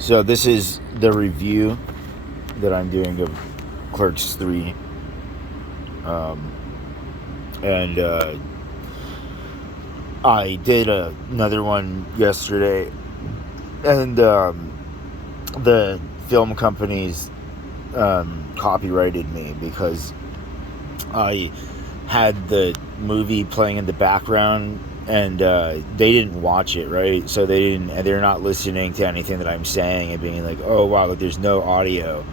So this is the review that I'm doing of Clerks 3. And I did another one yesterday. And the film companies copyrighted me because I had the movie playing in the background and they didn't watch it, right? So they're not listening to anything that I'm saying and being like, oh wow, like there's no audio.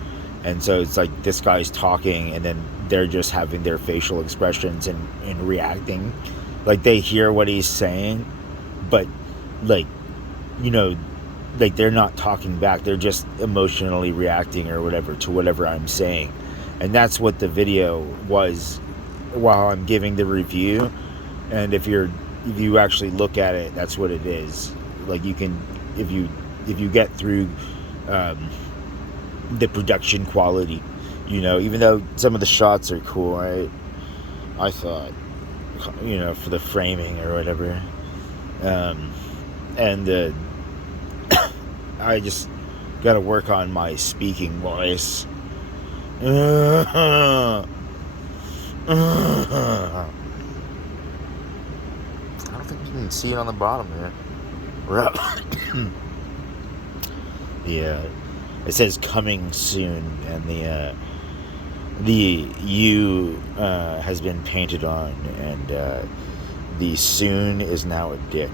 And so it's like this guy's talking and then they're just having their facial expressions and reacting. Like they hear what he's saying, but like, you know, like they're not talking back. They're just emotionally reacting or whatever to whatever I'm saying. And that's what the video was while I'm giving the review. And if you actually look at it, that's what it is. Like you can, if you get through the production quality, even though some of the shots are cool, right? I thought, for the framing or whatever, and I just got to work on my speaking voice. I don't think you can see it on the bottom there. We're up. Yeah, it says coming soon, and the U has been painted on, and the soon is now a dick.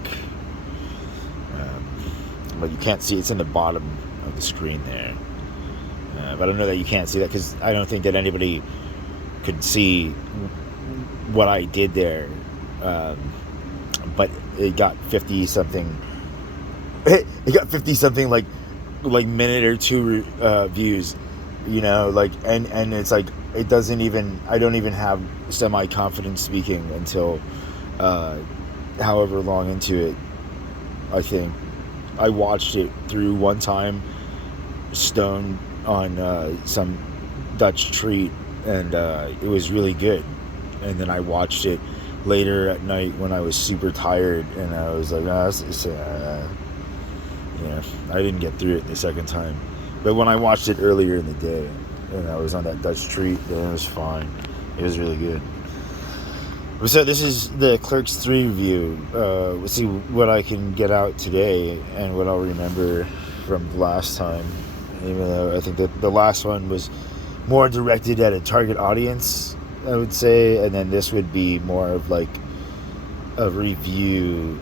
But you can't see, it's in the bottom of the screen there. But I don't know that you can't see that because I don't think that anybody could see what I did there. But it got 50 something. It got 50 something like minute or two views, and it's like it doesn't even. I don't even have semi-confident speaking until however long into it. I think I watched it through one time, stoned on some Dutch treat, and it was really good. And then I watched it later at night when I was super tired, and I was like, I didn't get through it the second time. But when I watched it earlier in the day, and I was on that Dutch treat, then it was fine. It was really good. So this is the Clerks 3 review. We'll see what I can get out today and what I'll remember from the last time. Even though I think that the last one was more directed at a target audience, I would say, and then this would be more of like a review.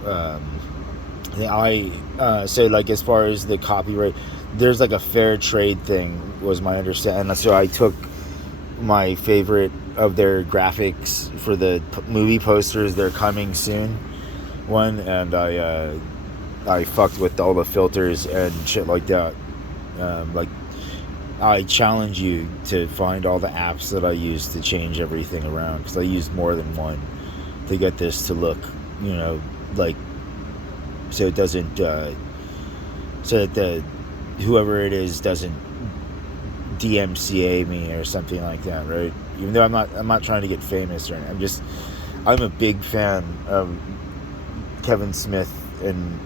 So like as far as the copyright, there's like a fair trade thing was my understanding. So I took my favorite of their graphics for the movie posters, they're coming soon one, and I fucked with all the filters and shit like that. Like I challenge you to find all the apps that I use to change everything around, because I used more than one to get this to look, like, so it doesn't so that the whoever it is doesn't DMCA me or something like that, right? Even though I'm not trying to get famous or anything. I'm a big fan of Kevin Smith and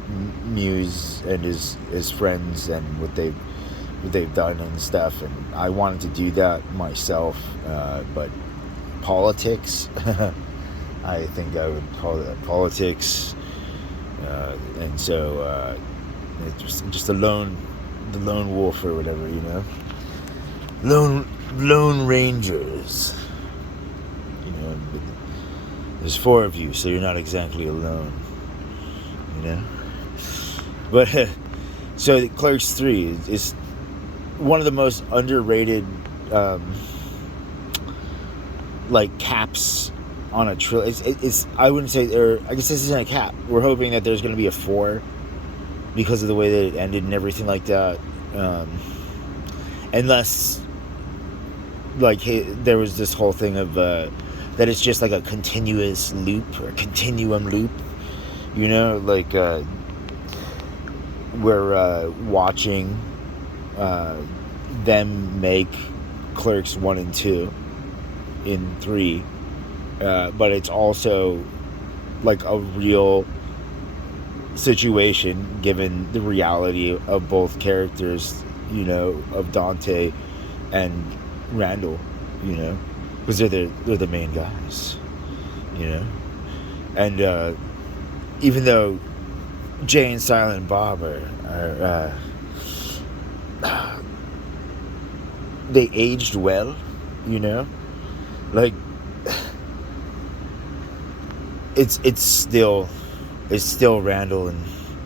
Muse and his friends and what they've done and stuff, and I wanted to do that myself, but politics, I think I would call that politics, and so it's just the lone wolf or whatever, Lone Rangers. But there's 4 of you, so you're not exactly alone. But so Clerks 3 is one of the most underrated like caps on a trilogy. It's I wouldn't say I guess this isn't a cap. We're hoping that there's going to be a 4 because of the way that it ended and everything like that. Unless like there was this whole thing of that it's just like a continuous loop or continuum loop, like we're watching them make Clerks 1 and 2 in 3, but it's also like a real situation, given the reality of both characters, of Dante and Randall, because they're the main guys, and even though Jay and Silent Bob are they aged well, like it's still Randall and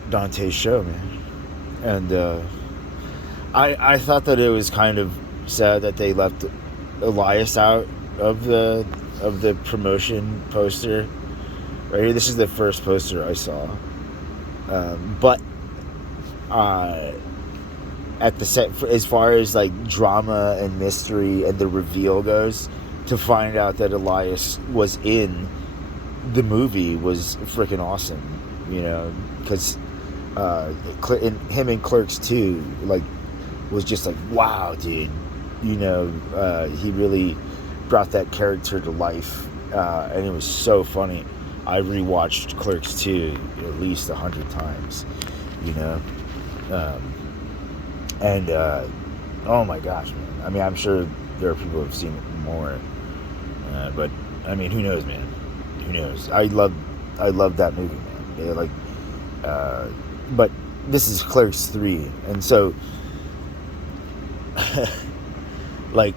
Dante's show, man. And I thought that it was kind of sad that they left Elias out of the promotion poster. Right here, this is the first poster I saw. But at the set, as far as like drama and mystery and the reveal goes, to find out that Elias was in the movie was freaking awesome, because him in Clerks 2, like, was just like, wow, dude, he really brought that character to life, and it was so funny. I rewatched Clerks 2 at least 100 times, and oh my gosh, man. I mean, I'm sure there are people who have seen it more, but I mean, who knows, man? Who knows? I love that movie, man. But this is Clerks 3, and so like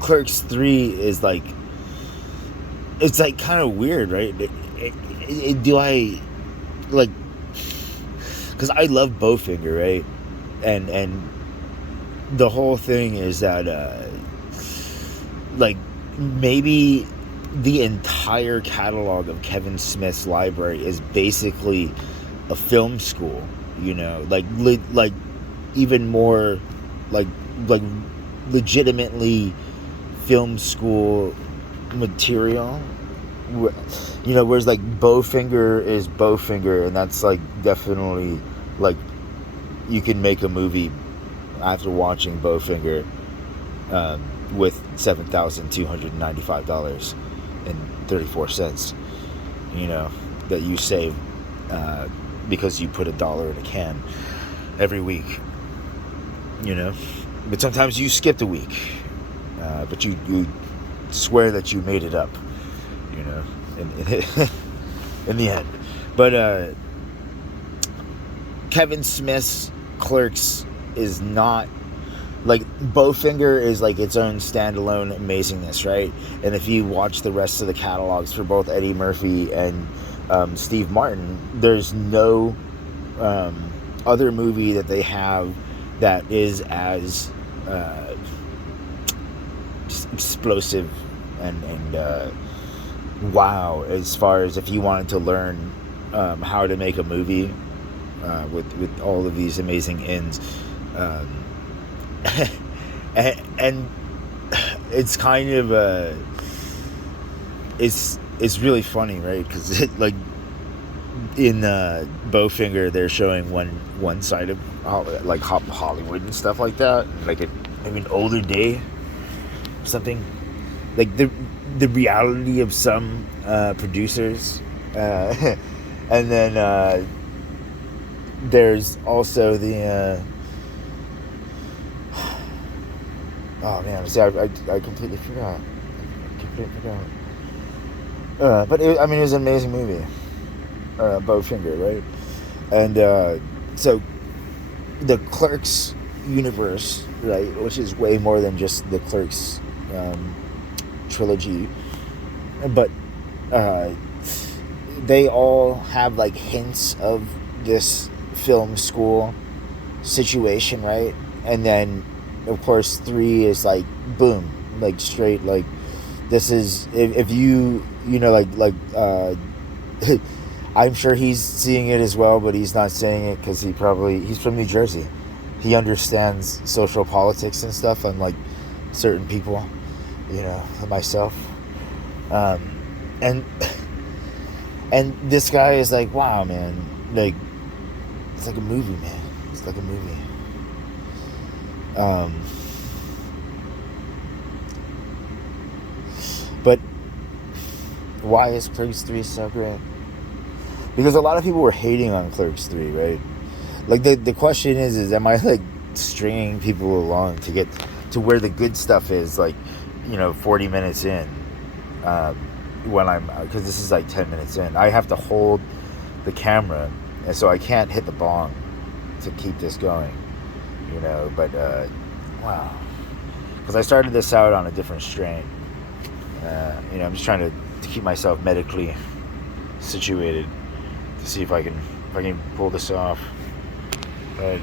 Clerks 3 is like, it's like kind of weird, right? Do I like, because I love Bowfinger, right? And the whole thing is that like, maybe the entire catalog of Kevin Smith's library is basically a film school, like even more like legitimately film school material, whereas like Bowfinger is Bowfinger, and that's like definitely like, you can make a movie after watching Bowfinger with $7,295.34, that you save because you put $1 in a can every week, but sometimes you skipped a week, but you swear that you made it up, in the end. But Kevin Smith's Clerks is not like, Bowfinger is like its own standalone amazingness, right? And if you watch the rest of the catalogs for both Eddie Murphy and Steve Martin, there's no other movie that they have that is as just explosive and wow, as far as if you wanted to learn how to make a movie with all of these amazing ends. And it's kind of it's really funny, right? Because like in Bowfinger, they're showing one side of like Hollywood and stuff like that, like maybe an older day, something like the reality of some producers, and then there's also the oh man, see, I completely forgot. But it was an amazing movie, Bowfinger, right? And so the Clerks universe, right, which is way more than just the Clerks trilogy, but they all have like hints of this film school situation, right? And then of course 3 is like boom, like straight, like this is, if you like I'm sure he's seeing it as well, but he's not saying it because he's from New Jersey. He understands social politics and stuff, unlike certain people, myself. And this guy is like, wow, man, like, it's like a movie, man. It's like a movie. But why is Clerks 3 so great? because a lot of people were hating on Clerks 3, right? Like the question is am I like stringing people along to get to where the good stuff is, like, 40 minutes in, when I'm, because this is like 10 minutes in, I have to hold the camera, and so I can't hit the bong to keep this going, but wow, because I started this out on a different strain. I'm just trying to keep myself medically situated to see if I can pull this off. But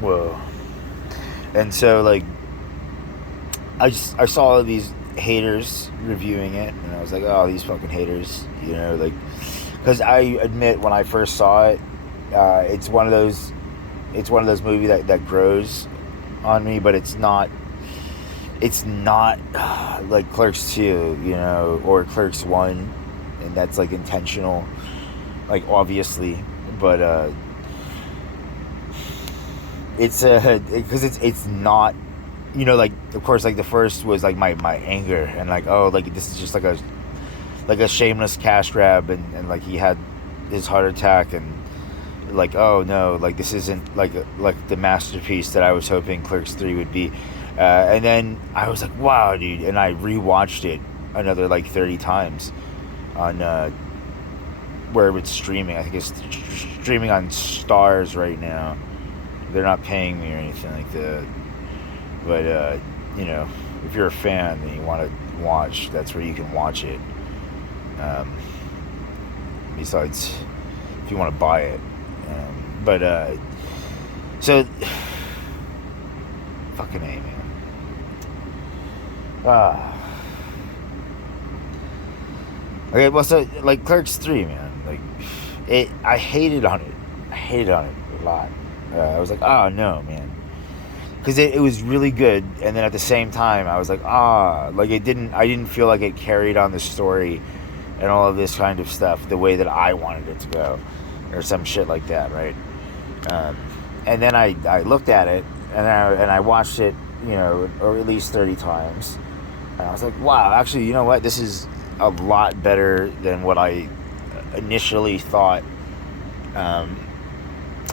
whoa. And so, like, I saw all of these haters reviewing it, and I was like, oh, these fucking haters, like, because I admit when I first saw it, it's one of those movies that grows on me, but it's not like Clerks 2, or Clerks 1, and that's like intentional, like, obviously, but it's because it's not, like, of course, like, the first was like my anger, and like, oh, like, this is just like a shameless cash grab, and like he had his heart attack, and like, oh no, like, this isn't like the masterpiece that I was hoping Clerks 3 would be. And then I was like, wow, dude, and I rewatched it another like 30 times on where it's streaming. I think it's streaming on Stars right now. They're not paying me or anything like that, but if you're a fan and you want to watch, that's where you can watch it. Besides, if you want to buy it, but so fucking A, man. Okay, well, so like Clerks 3, man, like, I hated on it a lot. I was like, oh no, man, because it was really good, and then at the same time I was like, like, I didn't feel like it carried on the story and all of this kind of stuff the way that I wanted it to go, or some shit like that, right? And then I looked at it, and I watched it, or at least 30 times, and I was like, wow, actually, you know what? This is a lot better than what I initially thought,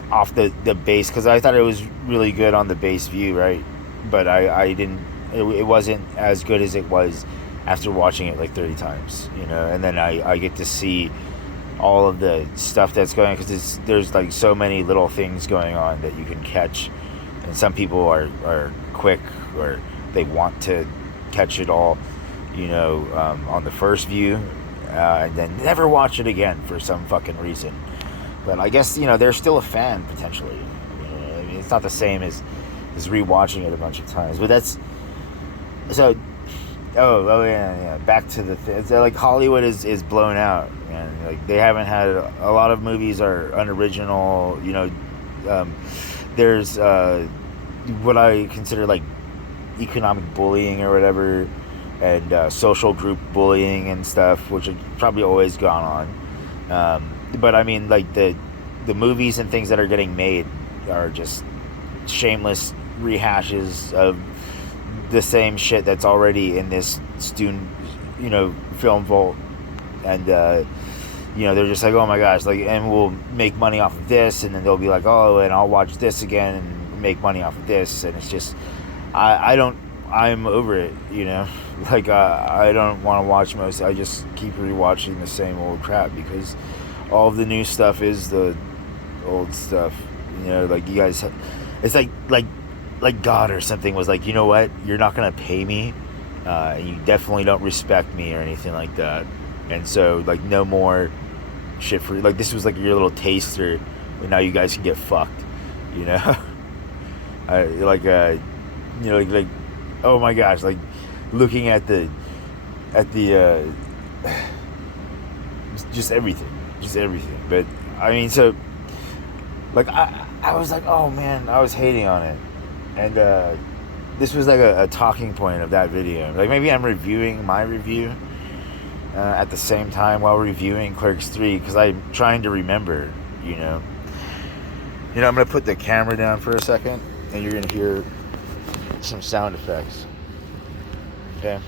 off the base, because I thought it was really good on the base view, right? But I didn't, it wasn't as good as it was after watching it like 30 times, and then I get to see all of the stuff that's going on, because there's like so many little things going on that you can catch, and some people are quick, or they want to catch it all, on the first view, and then never watch it again for some fucking reason. But I guess, they're still a fan potentially. I mean, it's not the same as rewatching it a bunch of times, but that's so. Oh yeah. Back to the thing. It's like Hollywood is blown out, and like they haven't had a lot of movies are unoriginal. There's what I consider like economic bullying or whatever, and social group bullying and stuff, which have probably always gone on. But I mean, like the movies and things that are getting made are just shameless rehashes of the same shit that's already in this student, film vault, and they're just like, oh my gosh, like, and we'll make money off of this, and then they'll be like, oh, and I'll watch this again and make money off of this, and it's just, I'm over it, like, I don't want to watch most. I just keep rewatching the same old crap, because all of the new stuff is the old stuff, like, you guys, it's like God or something was like, you know what, you're not gonna pay me, and you definitely don't respect me or anything like that, and so, like, no more shit for, like, this was like your little taster, but now you guys can get fucked, like oh my gosh, like, looking at the just everything, but I mean, so, like, I was like, oh man, I was hating on it. And this was like a talking point of that video. Like, maybe I'm reviewing my review at the same time while reviewing Clerks 3, because I'm trying to remember, I'm going to put the camera down for a second, and you're going to hear some sound effects. Okay?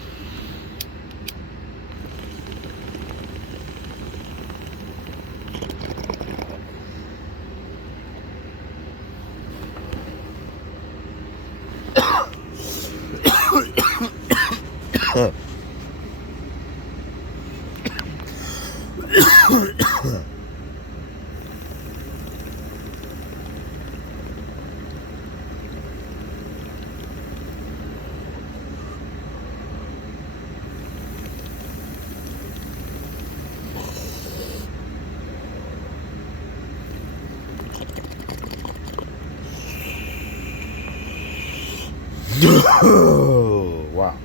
Wow.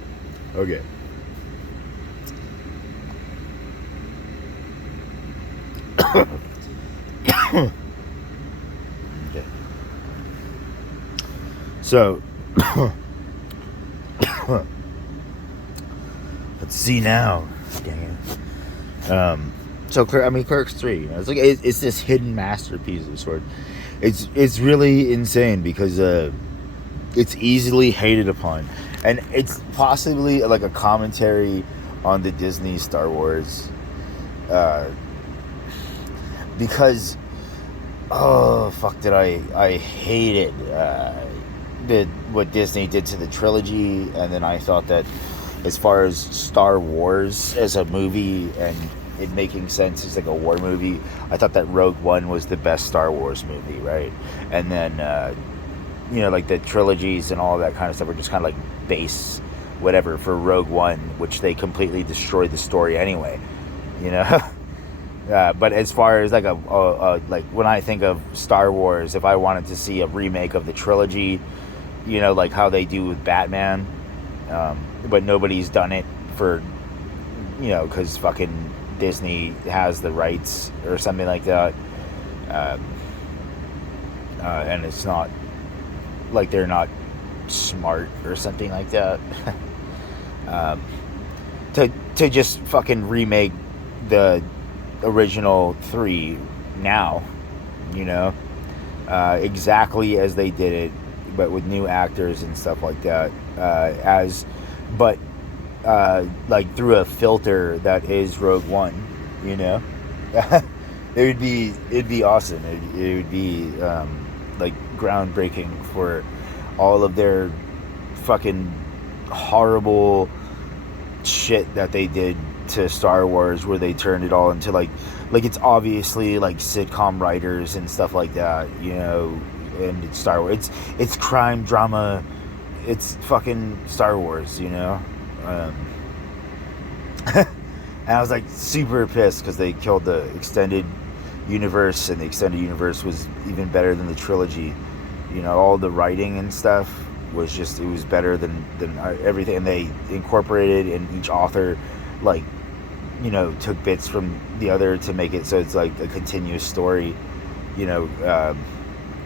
Okay. Okay. So, let's see now. Dang it. So Clerks 3. You know, it's like it's this hidden masterpiece of sort. It's really insane because it's easily hated upon, and it's possibly like a commentary on the Disney Star Wars, because oh fuck did I hated what Disney did to the trilogy, and then I thought that as far as Star Wars as a movie and it making sense as like a war movie, I thought that Rogue One was the best Star Wars movie, right? And then like the trilogies and all that kind of stuff were just kind of like base whatever for Rogue One, which they completely destroyed the story anyway, you know. But as far as like like when I think of Star Wars, if I wanted to see a remake of the trilogy, like how they do with Batman, but nobody's done it for, because fucking Disney has the rights or something like that, and it's not like they're not smart or something like that. To just fucking remake the original 3 now, exactly as they did it, but with new actors and stuff like that, like through a filter that is Rogue One, it'd be awesome. It would be like groundbreaking for all of their fucking horrible shit that they did to Star Wars, where they turned it all into like it's obviously like sitcom writers and stuff like that, and it's Star Wars. It's crime drama. It's fucking Star Wars, and I was like super pissed because they killed the extended universe, and the extended universe was even better than the trilogy. All the writing and stuff was just, it was better than everything, and they incorporated, and each author like took bits from the other to make it so it's like a continuous story,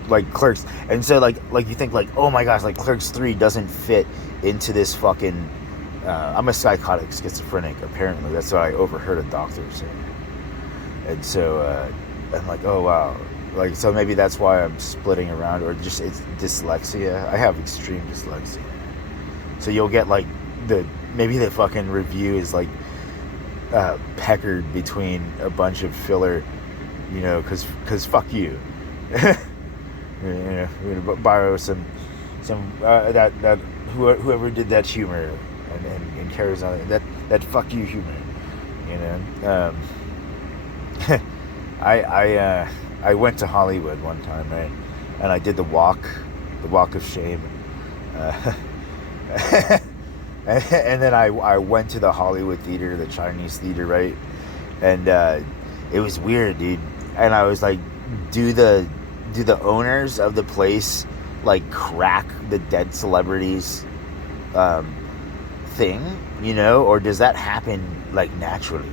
like Clerks. And so like you think like, oh my gosh, like Clerks 3 doesn't fit into this fucking I'm a psychotic schizophrenic, apparently. That's what I overheard a doctor say. And so I'm like, oh wow, like, so maybe that's why I'm splitting around, or just it's dyslexia. I have extreme dyslexia, so you'll get like maybe the fucking review is like peckered between a bunch of filler, because fuck you. We're gonna borrow some that whoever did that humor and carries on that fuck you humor, I went to Hollywood one time, right, and I did the walk of shame, and then I went to the Hollywood theater, the Chinese theater, right, and it was weird, dude. And I was like, do the owners of the place like crack the dead celebrities thing, or does that happen like naturally?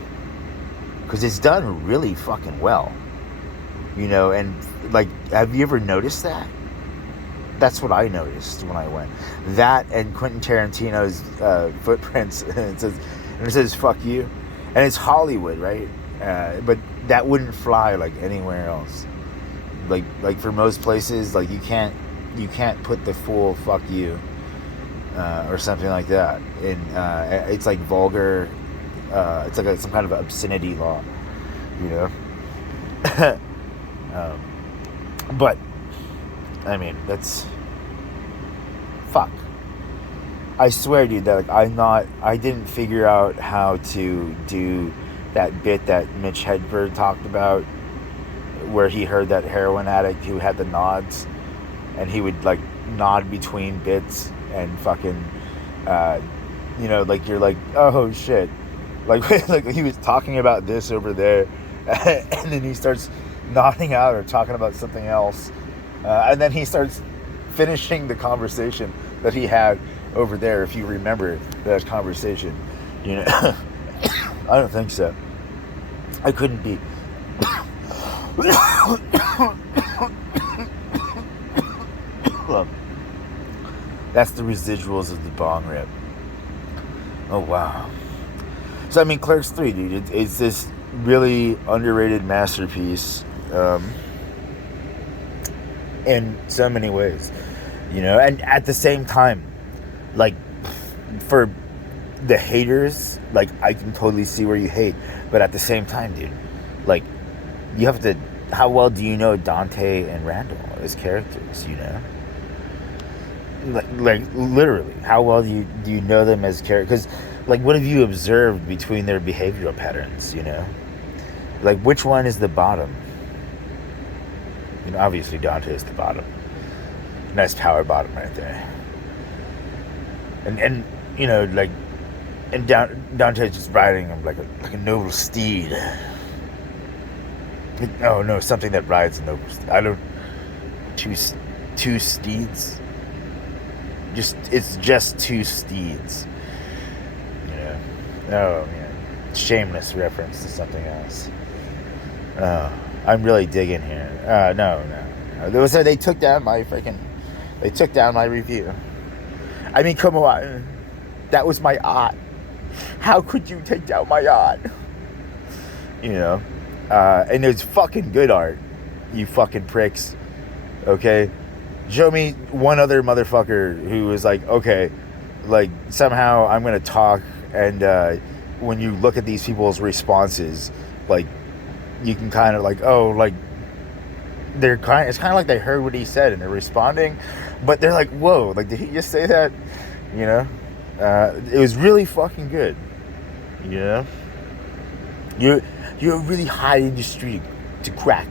Because it's done really fucking well, and like, have you ever noticed that? That's what I noticed when I went. That and Quentin Tarantino's footprints. It says fuck you, and it's Hollywood, right? But that wouldn't fly like anywhere else. Like for most places, like you can't put the full fuck you or something like that. And it's like vulgar. It's like some kind of obscenity law, but I mean, that's fuck. I swear, dude, that like I didn't figure out how to do that bit that Mitch Hedberg talked about, where he heard that heroin addict who had the nods, and he would like nod between bits and fucking, like you're like, oh shit, like like he was talking about this over there, and then he starts nodding out or talking about something else, and then he starts finishing the conversation that he had over there. If you remember that conversation, I don't think so. I couldn't be. That's the residuals of the bong rip. Oh wow. So I mean, Clerks 3, dude, it's this really underrated masterpiece, in so many ways, and at the same time, like, for the haters, like, I can totally see where you hate, but at the same time, dude, like, you have to, how well do you know Dante and Randall as characters, like literally, how well do you know them as characters? Because, like, what have you observed between their behavioral patterns, like, which one is the bottom? Obviously Dante is the bottom. Nice power bottom right there. And like, and Dante's just riding him like a noble steed. Oh no, something that rides a noble steed. I don't. Two steeds. It's just two steeds. Oh man, shameless reference to something else. Oh, I'm really digging here. No. So they took down my review. I mean, come on. That was my art. How could you take down my art? And it's fucking good art. You fucking pricks. Okay? Show me one other motherfucker who is like, okay, like, somehow I'm gonna talk, and when you look at these people's responses, like, you can kind of like, oh, like, it's kind of like they heard what he said and they're responding, but they're like, whoa, like, did he just say that? It was really fucking good. You're a really high industry to crack,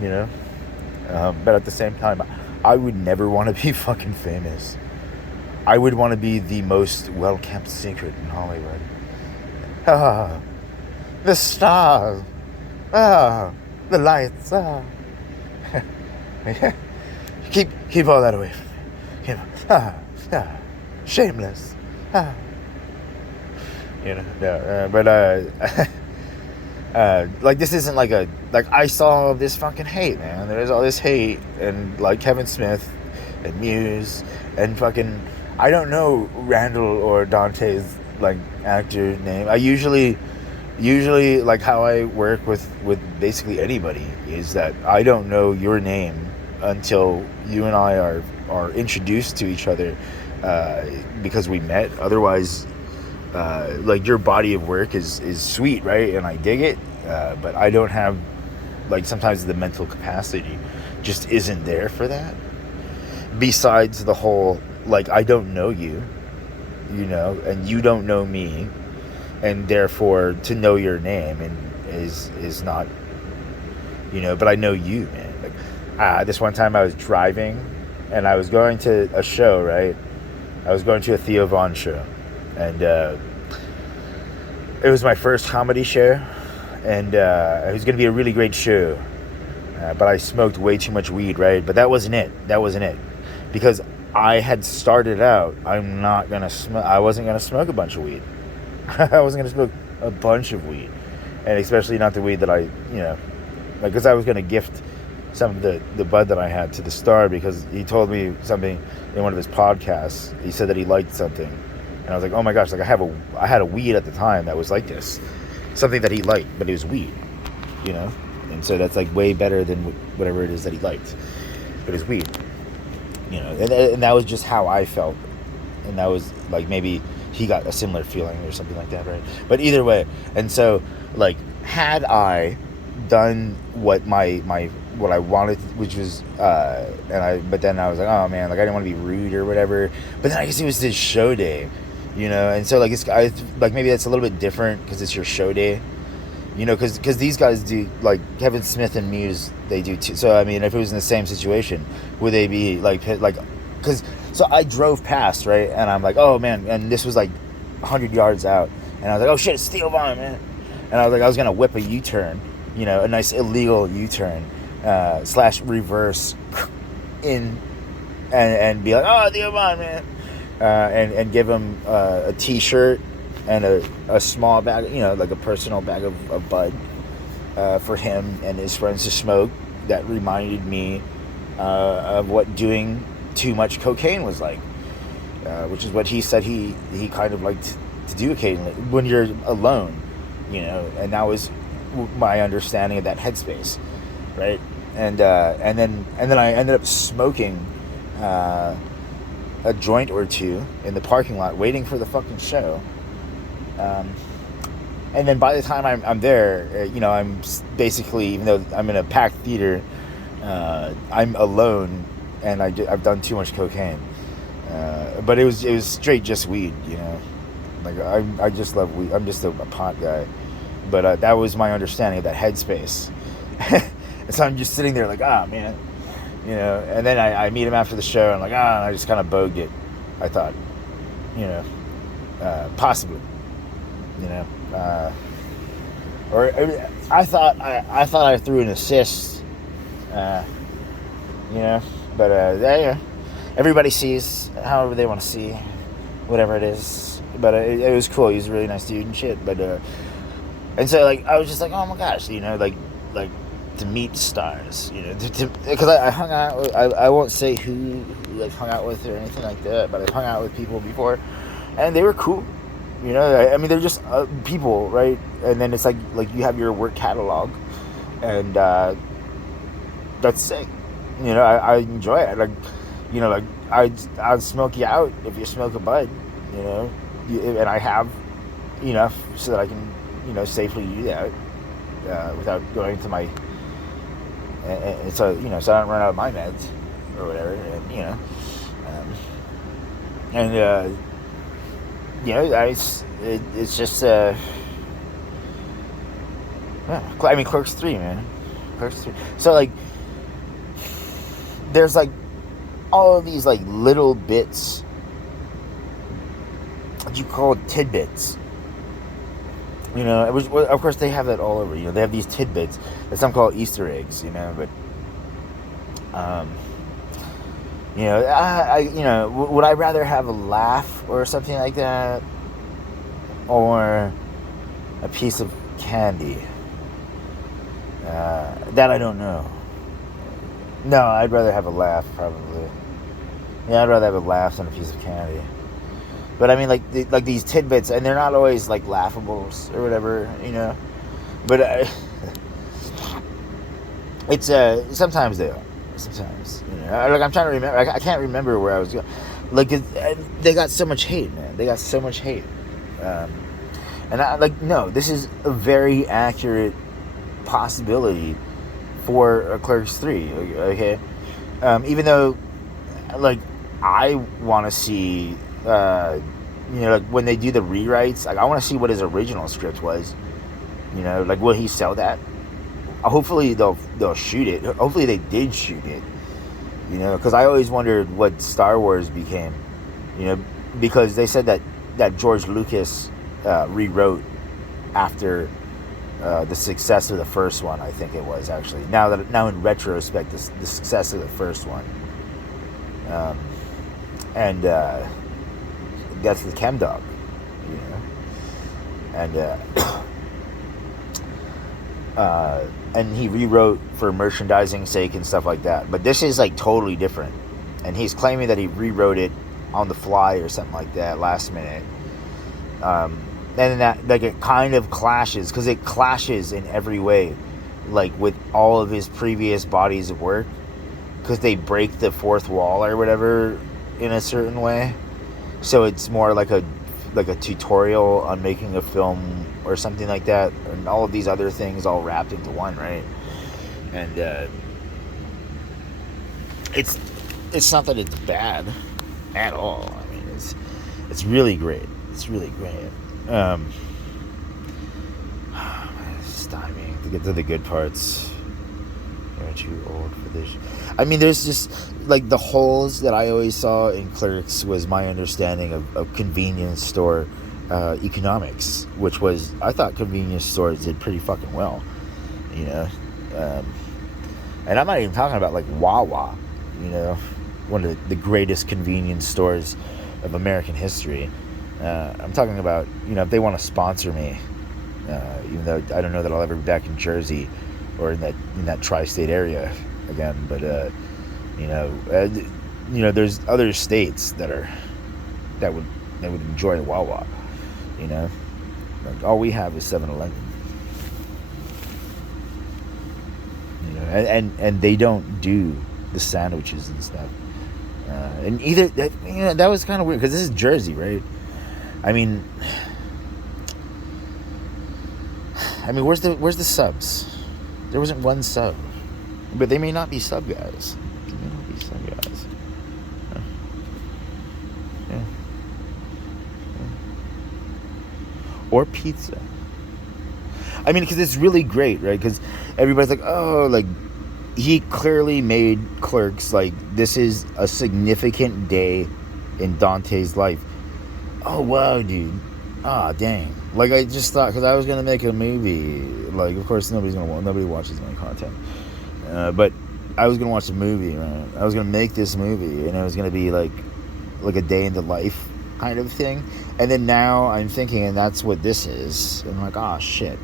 but at the same time, I would never want to be fucking famous. I would want to be the most well-kept secret in Hollywood. Ah, the stars. Ah, the lights. Ah. keep all that away from me. Shameless. Like, this isn't like I saw this fucking hate, man. There's all this hate, and like Kevin Smith and Muse and fucking, I don't know Randall or Dante's like actor name. I usually like how I work with basically anybody is that I don't know your name until you and I are introduced to each other, because we met. Otherwise, like, your body of work is sweet, right? And I dig it, but I don't have, like, sometimes the mental capacity just isn't there for that. Besides the whole, like, I don't know you, and you don't know me, and therefore to know your name and is not, but I know you, man. Like, this one time I was driving and I was going to a show, right? I was going to a Theo Von show, and it was my first comedy show, and it was going to be a really great show, but I smoked way too much weed, right? But that wasn't it, because I had started out, I wasn't going to smoke a bunch of weed. I wasn't going to smoke a bunch of weed, and especially not the weed that I, because I was going to gift some of the bud that I had to the star, because he told me something in one of his podcasts. He said that he liked something, and I was like, oh my gosh, like, I had a weed at the time that was like this, something that he liked, but it was weed, and so that's like way better than whatever it is that he liked, but it's weed, and that was just how I felt, and that was like, maybe he got a similar feeling or something like that, right? But either way, and so, like, had I done what my what I wanted, which was but then I was like, oh man, like I didn't want to be rude or whatever. But then I guess it was this show day, and so like like maybe that's a little bit different because it's your show day, because these guys do, like Kevin Smith and Muse, they do too. So I mean, if it was in the same situation, would they be like because so I drove past, right, and I'm like, oh man, and this was like 100 yards out, and I was like, oh shit, it's Steel Vaughn, man. And I was like, I was gonna whip a U-turn, a nice illegal U-turn / reverse in, and be like, oh, Steel Vaughn, man, and give him a T-shirt and a small bag, like a personal bag of bud for him and his friends to smoke. That reminded me of what doing too much cocaine was like, which is what he said he kind of liked to do occasionally when you're alone, and that was my understanding of that headspace, right? And then I ended up smoking a joint or two in the parking lot waiting for the fucking show. And then by the time I'm there, I'm basically, even though I'm in a packed theater, I'm alone, and I've done too much cocaine. But it was straight just weed, Like I just love weed. I'm just a pot guy. But that was my understanding of that headspace. And so I'm just sitting there like, man, And then I meet him after the show, and I'm like, and I just kind of bogued it. I thought, possibly. Or I thought I threw an assist, but everybody sees however they want to see, whatever it is. But it was cool. He was a really nice dude and shit. But and so like I was just like, oh my gosh, like to meet stars, because I hung out with, I won't say who I've hung out with or anything like that, but I've hung out with people before, and they were cool. I mean, they're just people, right? And then it's like you have your work catalog, and that's sick. I enjoy it. Like, I'd smoke you out if you smoke a bud, and I have enough so that I can, safely do that without going to my, and so so I don't run out of my meds or whatever, and it's just I mean, Clerks 3, man. Clerks 3. So like there's like all of these like little bits, what you call tidbits, of course they have that all over, they have these tidbits that some call Easter eggs, but would I rather have a laugh or something like that, or a piece of candy? That I don't know. No, I'd rather have a laugh, probably. Yeah, I'd rather have a laugh than a piece of candy. But I mean, like these tidbits, and they're not always like laughables or whatever, But it's sometimes they are. Sometimes, like I'm trying to remember. I can't remember where I was going. Like they got so much hate, man. They got so much hate. And no, this is a very accurate possibility for Clerks 3. Okay, even though, like, I want to see, like when they do the rewrites, like I want to see what his original script was. Like will he sell that? Hopefully they'll shoot it. Hopefully they did shoot it. Because I always wondered what Star Wars became. Because they said that George Lucas rewrote after the success of the first one. I think it was actually now in retrospect, the success of the first one. And that's the Chem Dog. And he rewrote for merchandising sake and stuff like that. But this is like totally different. And he's claiming that he rewrote it on the fly or something like that last minute. And that like it kind of clashes, because it clashes in every way, like with all of his previous bodies of work, because they break the fourth wall or whatever in a certain way. So it's more like a tutorial on making a film or something like that, and all of these other things all wrapped into one, right? And it's not that it's bad at all. I mean, it's really great. It's really great. It's timing to get to the good parts. You're too old for this. I mean, there's just like the holes that I always saw in Clerks was my understanding of convenience store economics, which was, I thought convenience stores did pretty fucking well, you know. And I'm not even talking about like Wawa, you know, one of the greatest convenience stores of American history. I'm talking about, you know, if they want to sponsor me, even though I don't know that I'll ever be back in Jersey or in that tri-state area again, but you know, there's other states that would enjoy Wawa, you know. Like, all we have is 7-Eleven, you know, and they don't do the sandwiches and stuff. And either that, you know, that was kind of weird because this is Jersey, right? I mean, where's the subs? There wasn't one sub, but they may not be sub guys. They may not be sub guys. Yeah. Or pizza. I mean, because it's really great, right? Because everybody's like, oh, like, he clearly made Clerks, like, this is a significant day in Dante's life. Oh, wow, dude. Ah, dang. Like, I just thought, because I was going to make a movie. Like, of course, nobody watches my content. But I was going to watch a movie, right? I was going to make this movie, and it was going to be, like a day in the life kind of thing. And then now I'm thinking, and that's what this is. And I'm like, oh, shit.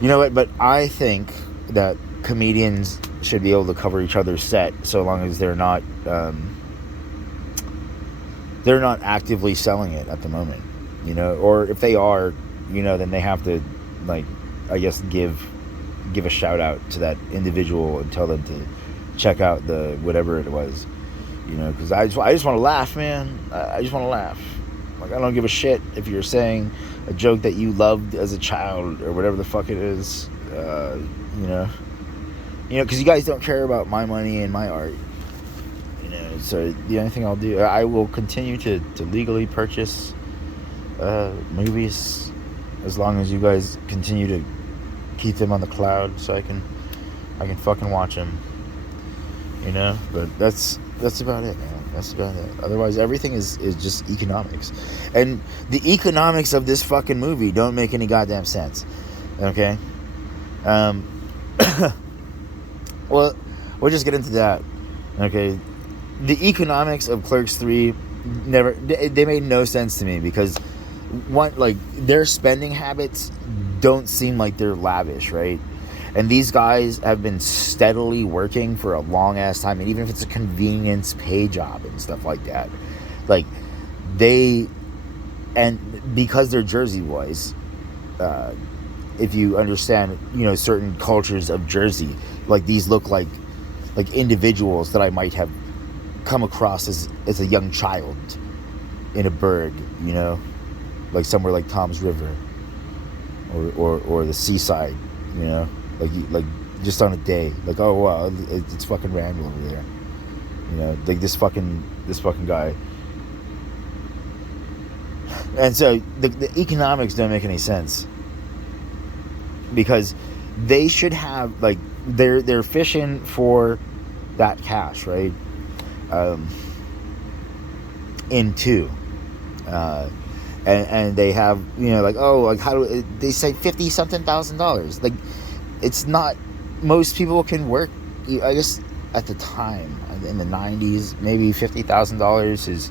You know what? But I think that comedians should be able to cover each other's set so long as they're not actively selling it at the moment, you know. Or if they are, you know, then they have to, like, I guess give a shout out to that individual and tell them to check out the whatever it was, you know, because I just want to laugh, man. I just want to laugh. Like, I don't give a shit if you're saying a joke that you loved as a child or whatever the fuck it is, you know, because you guys don't care about my money and my art, you know. So the only thing I'll do, I will continue to legally purchase movies as long as you guys continue to keep them on the cloud, so I can fucking watch them, you know. But that's about it, man. That's about it. Otherwise, everything is just economics, and the economics of this fucking movie don't make any goddamn sense. Okay. Well, we'll just get into that. Okay. The economics of Clerks 3 they made no sense to me, because one, like, their spending habits don't seem like they're lavish, right? And these guys have been steadily working for a long ass time, and even if it's a convenience pay job and stuff like that, like, and because they're Jersey boys, if you understand, you know, certain cultures of Jersey, like, these look like individuals that I might have come across as a young child in a burg, you know, like somewhere like Tom's River or the seaside, you know, like just on a day, like, oh wow, it's fucking Randall over there, you know, like this fucking guy. And so the economics don't make any sense, because they should have, like, they're fishing for that cash, right? In two, and they have, you know, like, oh, like, how do they say $50,000? Like, it's not, most people can work, I guess at the time in the 90s, maybe $50,000 is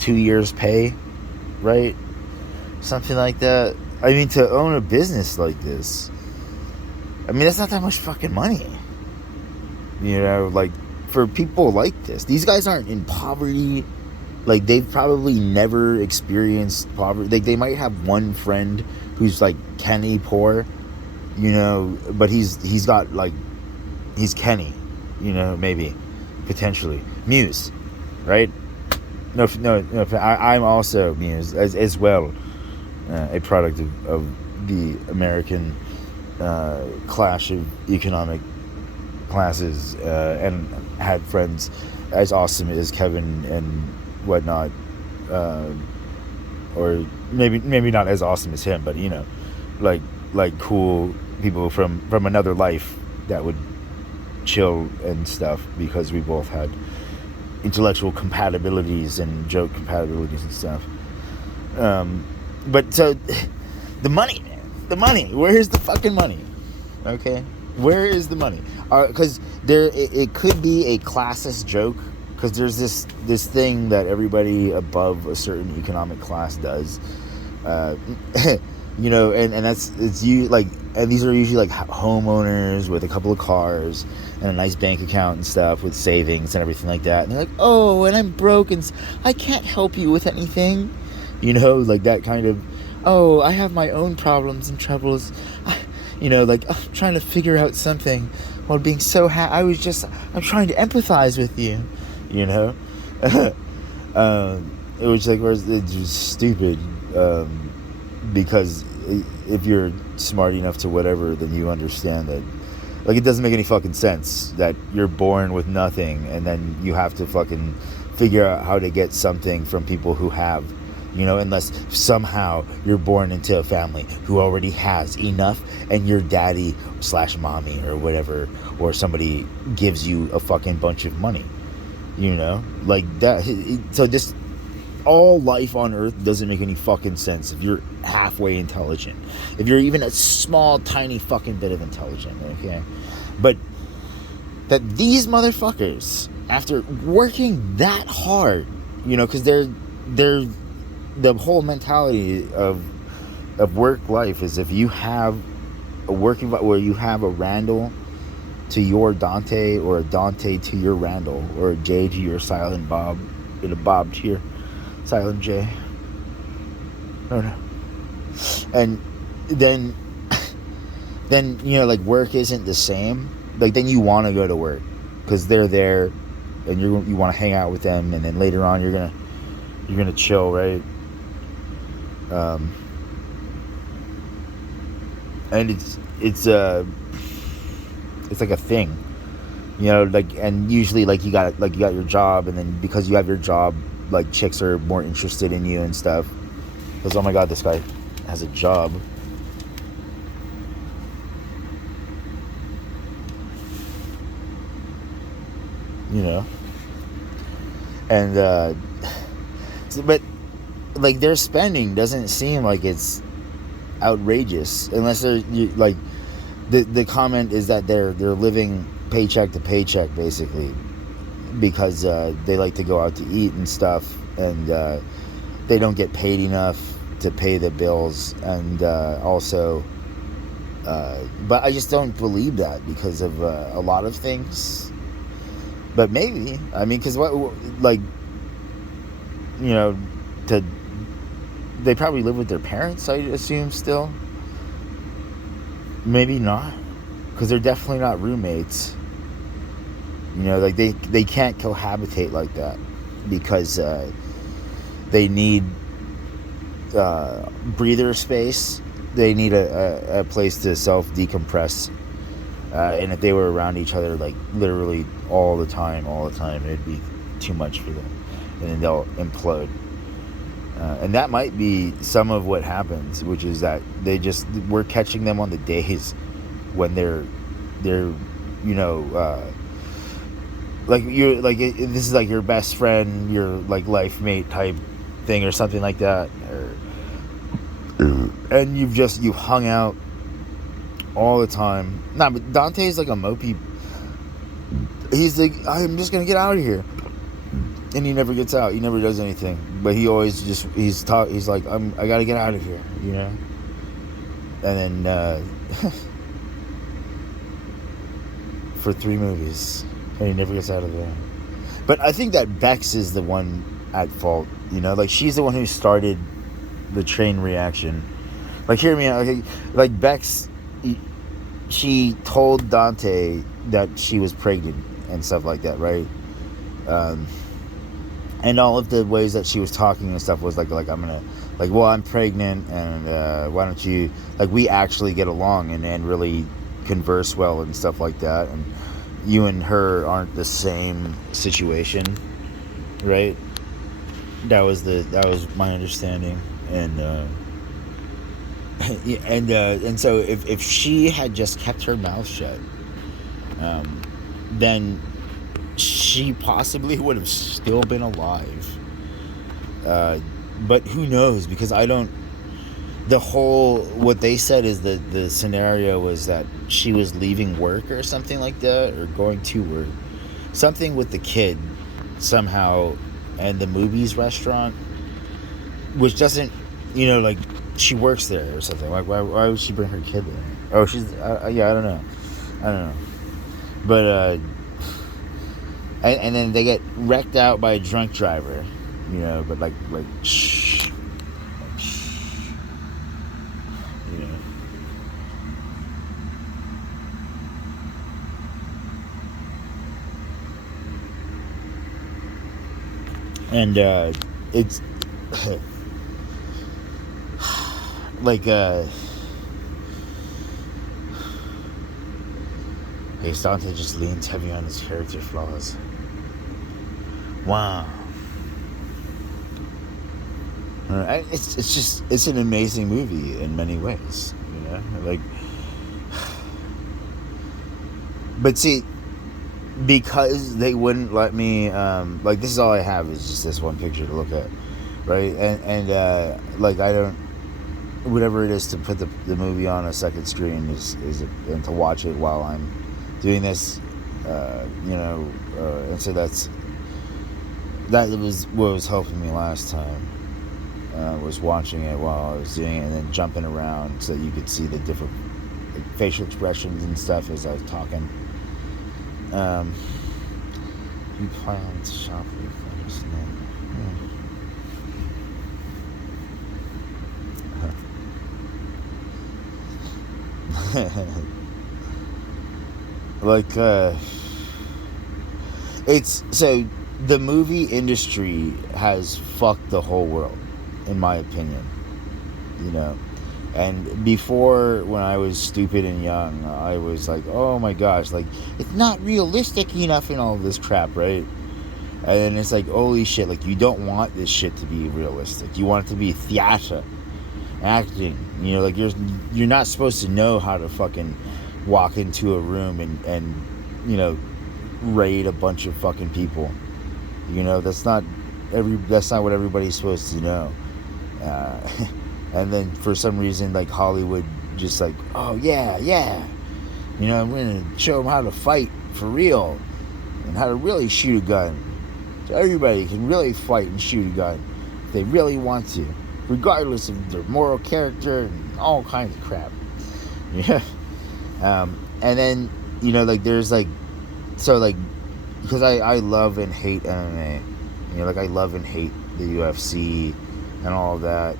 2 years pay, right? Something like that. I mean, to own a business like this, I mean, that's not that much fucking money, you know. Like, for people like this, these guys aren't in poverty. Like, they've probably never experienced poverty. Like, they might have one friend who's, like, Kenny poor, you know, but he's got, like, he's Kenny, you know, maybe, potentially. Muse, right? No, I'm also Muse as well, a product of the American clash of economic classes, and had friends as awesome as Kevin and whatnot, or maybe not as awesome as him, but like cool people from another life that would chill and stuff, because we both had intellectual compatibilities and joke compatibilities and stuff. But so the money, man, the money. Where's the fucking money? Okay, where is the money? Because it could be a classist joke. Because there's this thing that everybody above a certain economic class does, and it's you like, and these are usually like homeowners with a couple of cars and a nice bank account and stuff with savings and everything like that. And they're like, oh, and I'm broke and I can't help you with anything, like that kind of, oh, I have my own problems and troubles, like I'm trying to figure out something while being so I'm trying to empathize with you. It was like, it's just stupid, because if you're smart enough to whatever, then you understand that, like, it doesn't make any fucking sense that you're born with nothing and then you have to fucking figure out how to get something from people who have, unless somehow you're born into a family who already has enough and your daddy / mommy or whatever, or somebody gives you a fucking bunch of money. Like that. So this, all life on Earth doesn't make any fucking sense if you're halfway intelligent. If you're even a small, tiny fucking bit of intelligent, okay? But that these motherfuckers, after working that hard, because they're the whole mentality of work life is, if you have a working where you have a Randall to your Dante, or a Dante to your Randall, or a J to your Silent Bob, and a Bob to your Silent J. Oh no. And then like, work isn't the same. Like, then you want to go to work because they're there, and you want to hang out with them, and then later on you're gonna chill, right? And it's like a thing, like, and usually, like, you got your job, and then because you have your job, like, chicks are more interested in you and stuff, because, oh my god, this guy has a job. And but like, their spending doesn't seem like it's outrageous, unless they're like, the comment is that they're living paycheck to paycheck, basically, because they like to go out to eat and stuff, and they don't get paid enough to pay the bills, and also but I just don't believe that, because of a lot of things. But maybe, I mean, because what, like, they probably live with their parents, I assume, still. Maybe not, because they're definitely not roommates. Like, they can't cohabitate like that, because they need breather space. They need a place to self-decompress. And if they were around each other, like, literally all the time, it'd be too much for them, and then they'll implode. And that might be some of what happens, which is that we're catching them on the days when they're like, you're like, this is like your best friend, your like life mate type thing, or something like that, and you've hung out all the time. Nah, but Dante's like a mopey. He's like, I'm just gonna get out of here, and he never gets out. He never does anything. But he always he's like, I gotta get out of here, And then for 3 movies, and he never gets out of there. But I think that Bex is the one at fault. Like, she's the one who started the train reaction. Like, hear me out. Okay? Like, Bex, she told Dante that she was pregnant and stuff like that, right? And all of the ways that she was talking and stuff was like I'm gonna, like, well, I'm pregnant, and why don't you, like, we actually get along and really converse well and stuff like that, and you and her aren't the same situation, right? That was my understanding, and and so if she had just kept her mouth shut, then she possibly would have still been alive. But who knows? Because I don't. The whole what they said is that the scenario was that she was leaving work or something like that, or going to work, something with the kid somehow, and the movies restaurant, which doesn't, like she works there or something. Like why would she bring her kid there? Oh, she's yeah, I don't know, but and then they get wrecked out by a drunk driver, but like shh, you know. And it's like hey, Dante just leans heavy on his character flaws. Wow. It's an amazing movie in many ways, like, but see, because they wouldn't let me, like, this is all I have is just this one picture to look at, right? And like, I don't, whatever it is to put the movie on a second screen is and to watch it while I'm doing this, and so that was what was helping me last time. Was watching it while I was doing it and then jumping around so that you could see the different facial expressions and stuff as I was talking. You plan to shop for your friends. Like, it's so the movie industry has fucked the whole world, in my opinion. And before, when I was stupid and young, I was like, oh my gosh, like, it's not realistic enough and all this crap, right? And then it's like, holy shit, like, you don't want this shit to be realistic. You want it to be theater, acting. Like, you're not supposed to know how to fucking walk into a room and raid a bunch of fucking people. That's not what everybody's supposed to know. And then for some reason, like, Hollywood just like, oh yeah, I'm gonna show them how to fight for real and how to really shoot a gun. So everybody can really fight and shoot a gun if they really want to, regardless of their moral character and all kinds of crap. Yeah. And then, like, there's like, so like, because I love and hate MMA, like, I love and hate the UFC and all of that,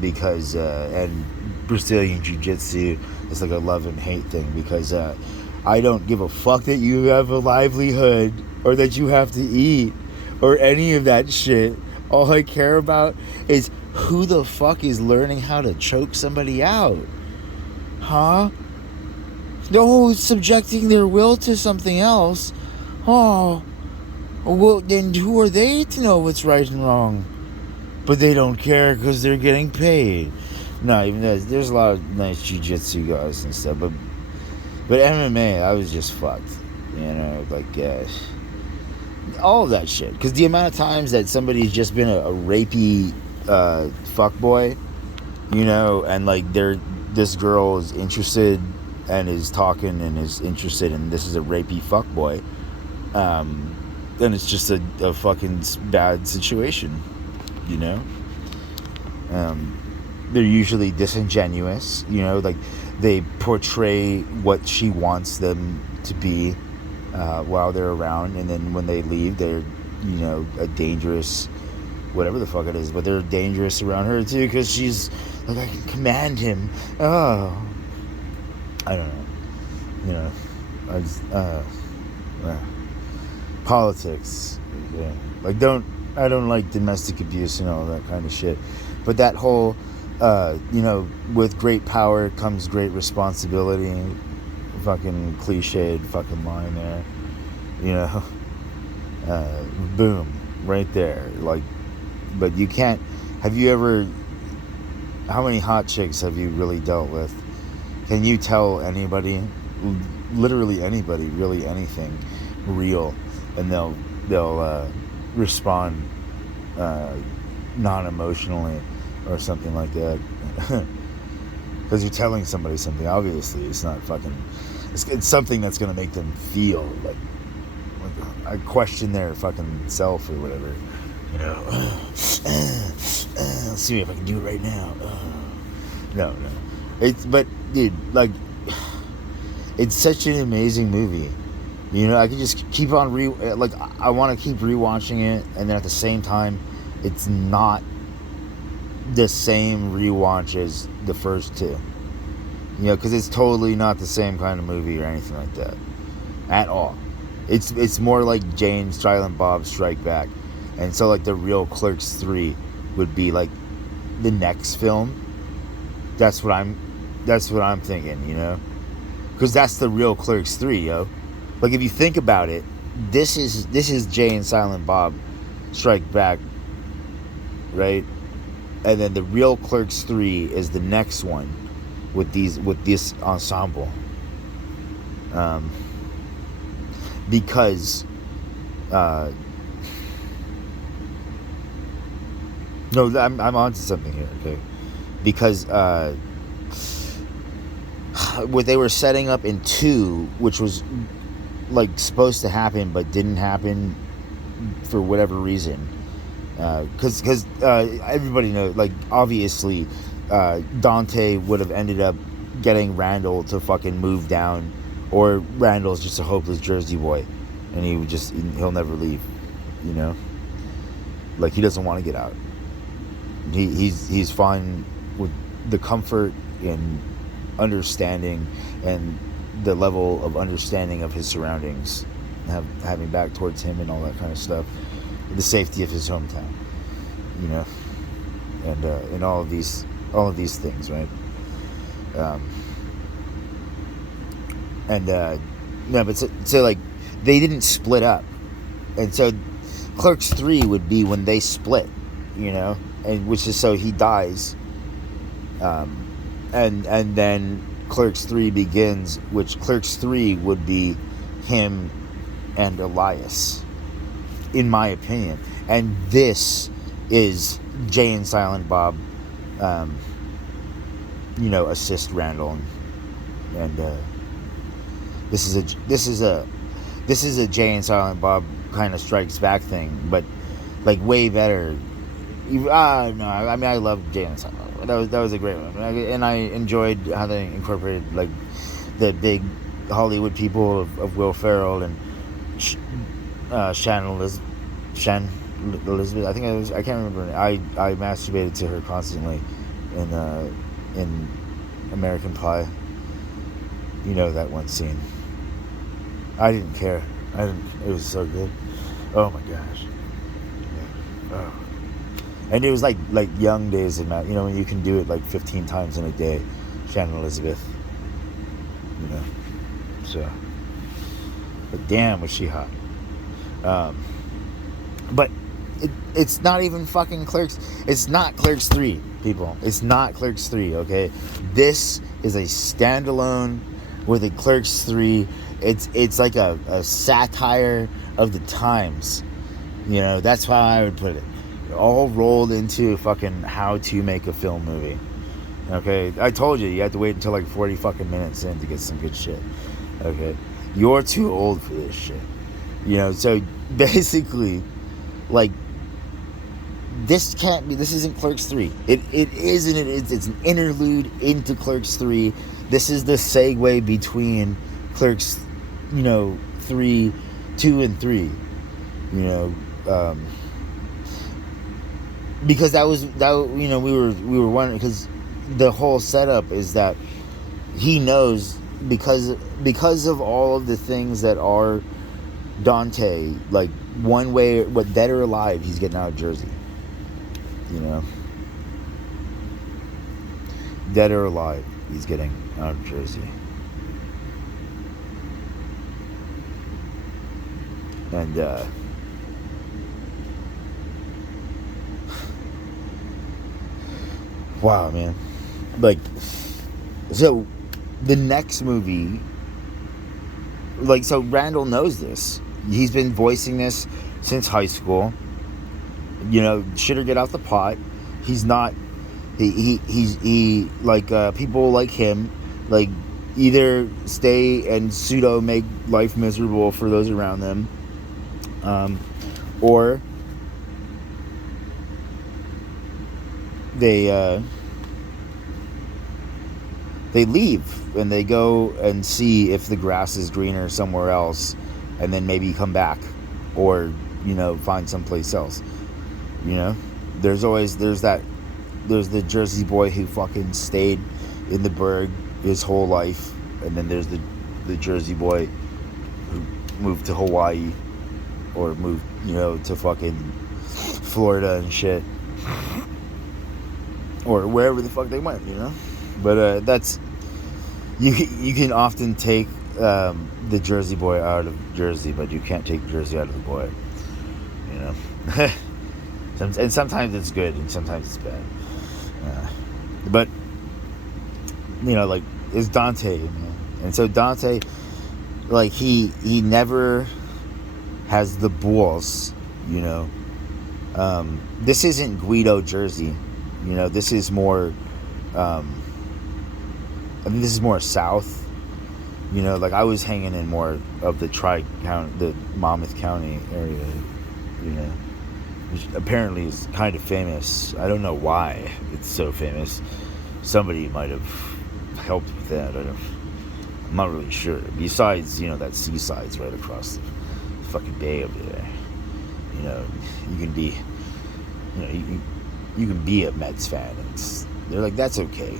because and Brazilian Jiu-Jitsu is like a love and hate thing, because I don't give a fuck that you have a livelihood or that you have to eat or any of that shit. All I care about is who the fuck is learning how to choke somebody out. Huh? No, subjecting their will to something else. Oh, well, then who are they to know what's right and wrong? But they don't care because they're getting paid. No, even there's a lot of nice jiu-jitsu guys and stuff, but MMA, I was just fucked. Like, all of that shit. Because the amount of times that somebody's just been a rapey fuckboy, and like this girl is interested and is talking and is interested, and this is a rapey fuckboy, then it's just a fucking bad situation, They're usually disingenuous, like, they portray what she wants them to be while they're around, and then when they leave, they're, a dangerous, whatever the fuck it is, but they're dangerous around her too, because she's like, I can command him. Oh, I don't know, I just, politics, yeah. Like, I don't like domestic abuse and all that kind of shit, but that whole, with great power comes great responsibility, fucking cliched fucking line there. You know, boom, right there. Like, but you can't. Have you ever? How many hot chicks have you really dealt with? Can you tell anybody, literally anybody, really anything, real, and they'll respond non-emotionally or something like that? Because you're telling somebody something. Obviously, it's not fucking. It's something that's gonna make them feel like I question their fucking self or whatever. You know. Let's see if I can do it right now. No. But dude, like, it's such an amazing movie. You know, I could just keep on I want to keep rewatching it, and then at the same time, it's not the same rewatch as the first two. You know, because it's totally not the same kind of movie or anything like that at all. It's more like Jay and Silent Bob Strike Back, and so like the real Clerks 3 would be like the next film. That's what I'm thinking, you know, because that's the real Clerks 3, yo. Like, if you think about it, this is Jay and Silent Bob Strike Back, right? And then the real Clerks 3 is the next one with this ensemble, because no, I'm onto something here, okay? Because what they were setting up in 2, which was like supposed to happen but didn't happen for whatever reason, because everybody knows, like, obviously Dante would have ended up getting Randall to fucking move down, or Randall's just a hopeless Jersey boy and he'll never leave, you know, like, he doesn't want to get out. He's fine with the comfort and understanding and the level of understanding of his surroundings, having back towards him and all that kind of stuff, the safety of his hometown, you know, and all of these things, right? No, but so like, they didn't split up, and so Clerks 3 would be when they split, you know, and which is so he dies, and then Clerks 3 begins, which Clerks 3 would be him and Elias, in my opinion. And this is Jay and Silent Bob, you know, assist Randall, and this is a Jay and Silent Bob kind of Strikes Back thing, but like way better. No, I mean, I love Jay and Silent Bob. That was a great one, and I enjoyed how they incorporated like the big Hollywood people of Will Ferrell and Shannon Elizabeth. I think I can't remember. I masturbated to her constantly in American Pie. You know that one scene. I didn't care. It was so good. Oh my gosh. Yeah. Oh. And it was like young days of Matt. You know, when you can do it like 15 times in a day. Shannon Elizabeth. You know. So. But damn, was she hot. But it's not even fucking Clerks. It's not Clerks 3, people. It's not Clerks 3, okay? This is a standalone with a Clerks 3. It's like a satire of the times. You know, that's how I would put it. All rolled into fucking how to make a film movie. Okay? I told you had to wait until like 40 fucking minutes in to get some good shit. Okay? You're too old for this shit. You know, so basically, like, this isn't Clerks 3. It isn't. It's an interlude into Clerks 3. This is the segue between Clerks, you know, 2 and 3. You know, because you know, we were wondering, because the whole setup is that he knows, because of all of the things that are Dante, like, one way, but dead or alive, he's getting out of Jersey. You know, dead or alive, he's getting out of Jersey. And wow, man. Like, so the next movie, like, so Randall knows this. He's been voicing this since high school. You know, shit or get off the pot. He's not. He like people like him, like either stay and pseudo make life miserable for those around them, or they leave and they go and see if the grass is greener somewhere else, and then maybe come back, or find someplace else. There's the Jersey boy who fucking stayed in the burg his whole life, and then there's the Jersey boy who moved to Hawaii or moved to fucking Florida and shit, or wherever the fuck they went. But that's you can often take the Jersey boy out of Jersey, but you can't take Jersey out of the boy. And sometimes it's good and sometimes it's bad. But like, it's Dante, and so Dante, like, he never has the balls. This isn't Guido, Jersey. This is more. I think this is more south. Like, I was hanging in more of the the Monmouth County area. Which apparently is kind of famous. I don't know why it's so famous. Somebody might have helped with that. I'm not really sure. Besides, that seaside's right across the fucking bay over there. You can be, you can be a Mets fan. They're like, that's okay.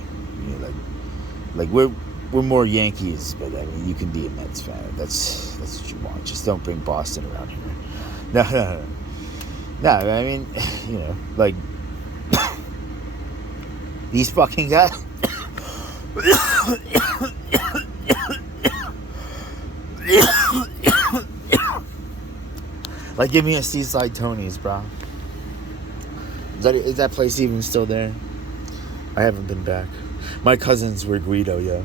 Like we're more Yankees, but I mean, you can be a Mets fan. That's what you want. Just don't bring Boston around here. No. No, I mean, like, these fucking guys. Like, give me a Seaside Tony's, bro. Is that place even still there? I haven't been back. My cousins were Guido, yo.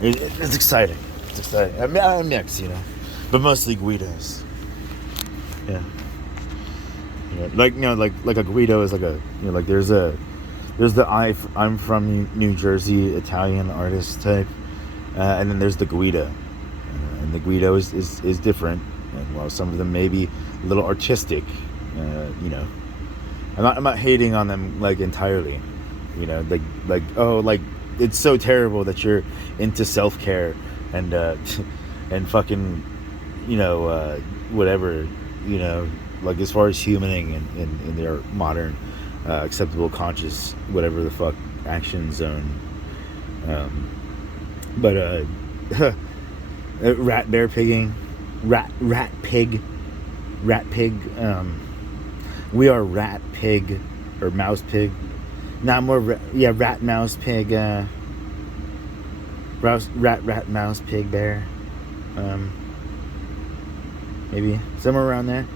It's exciting. It's exciting. I'm mixed, but mostly Guidos. Yeah. Like a Guido is like a like there's the I'm from New Jersey Italian artist type, and then there's the Guido, and the Guido is different, and while some of them may be a little artistic, I'm not hating on them like entirely, like oh, like, it's so terrible that you're into self-care and and fucking whatever, like, as far as humaning in their modern acceptable conscious whatever the fuck action zone, but rat pig, we are rat pig or mouse pig, not more rat mouse pig, rat mouse pig bear, maybe somewhere around there.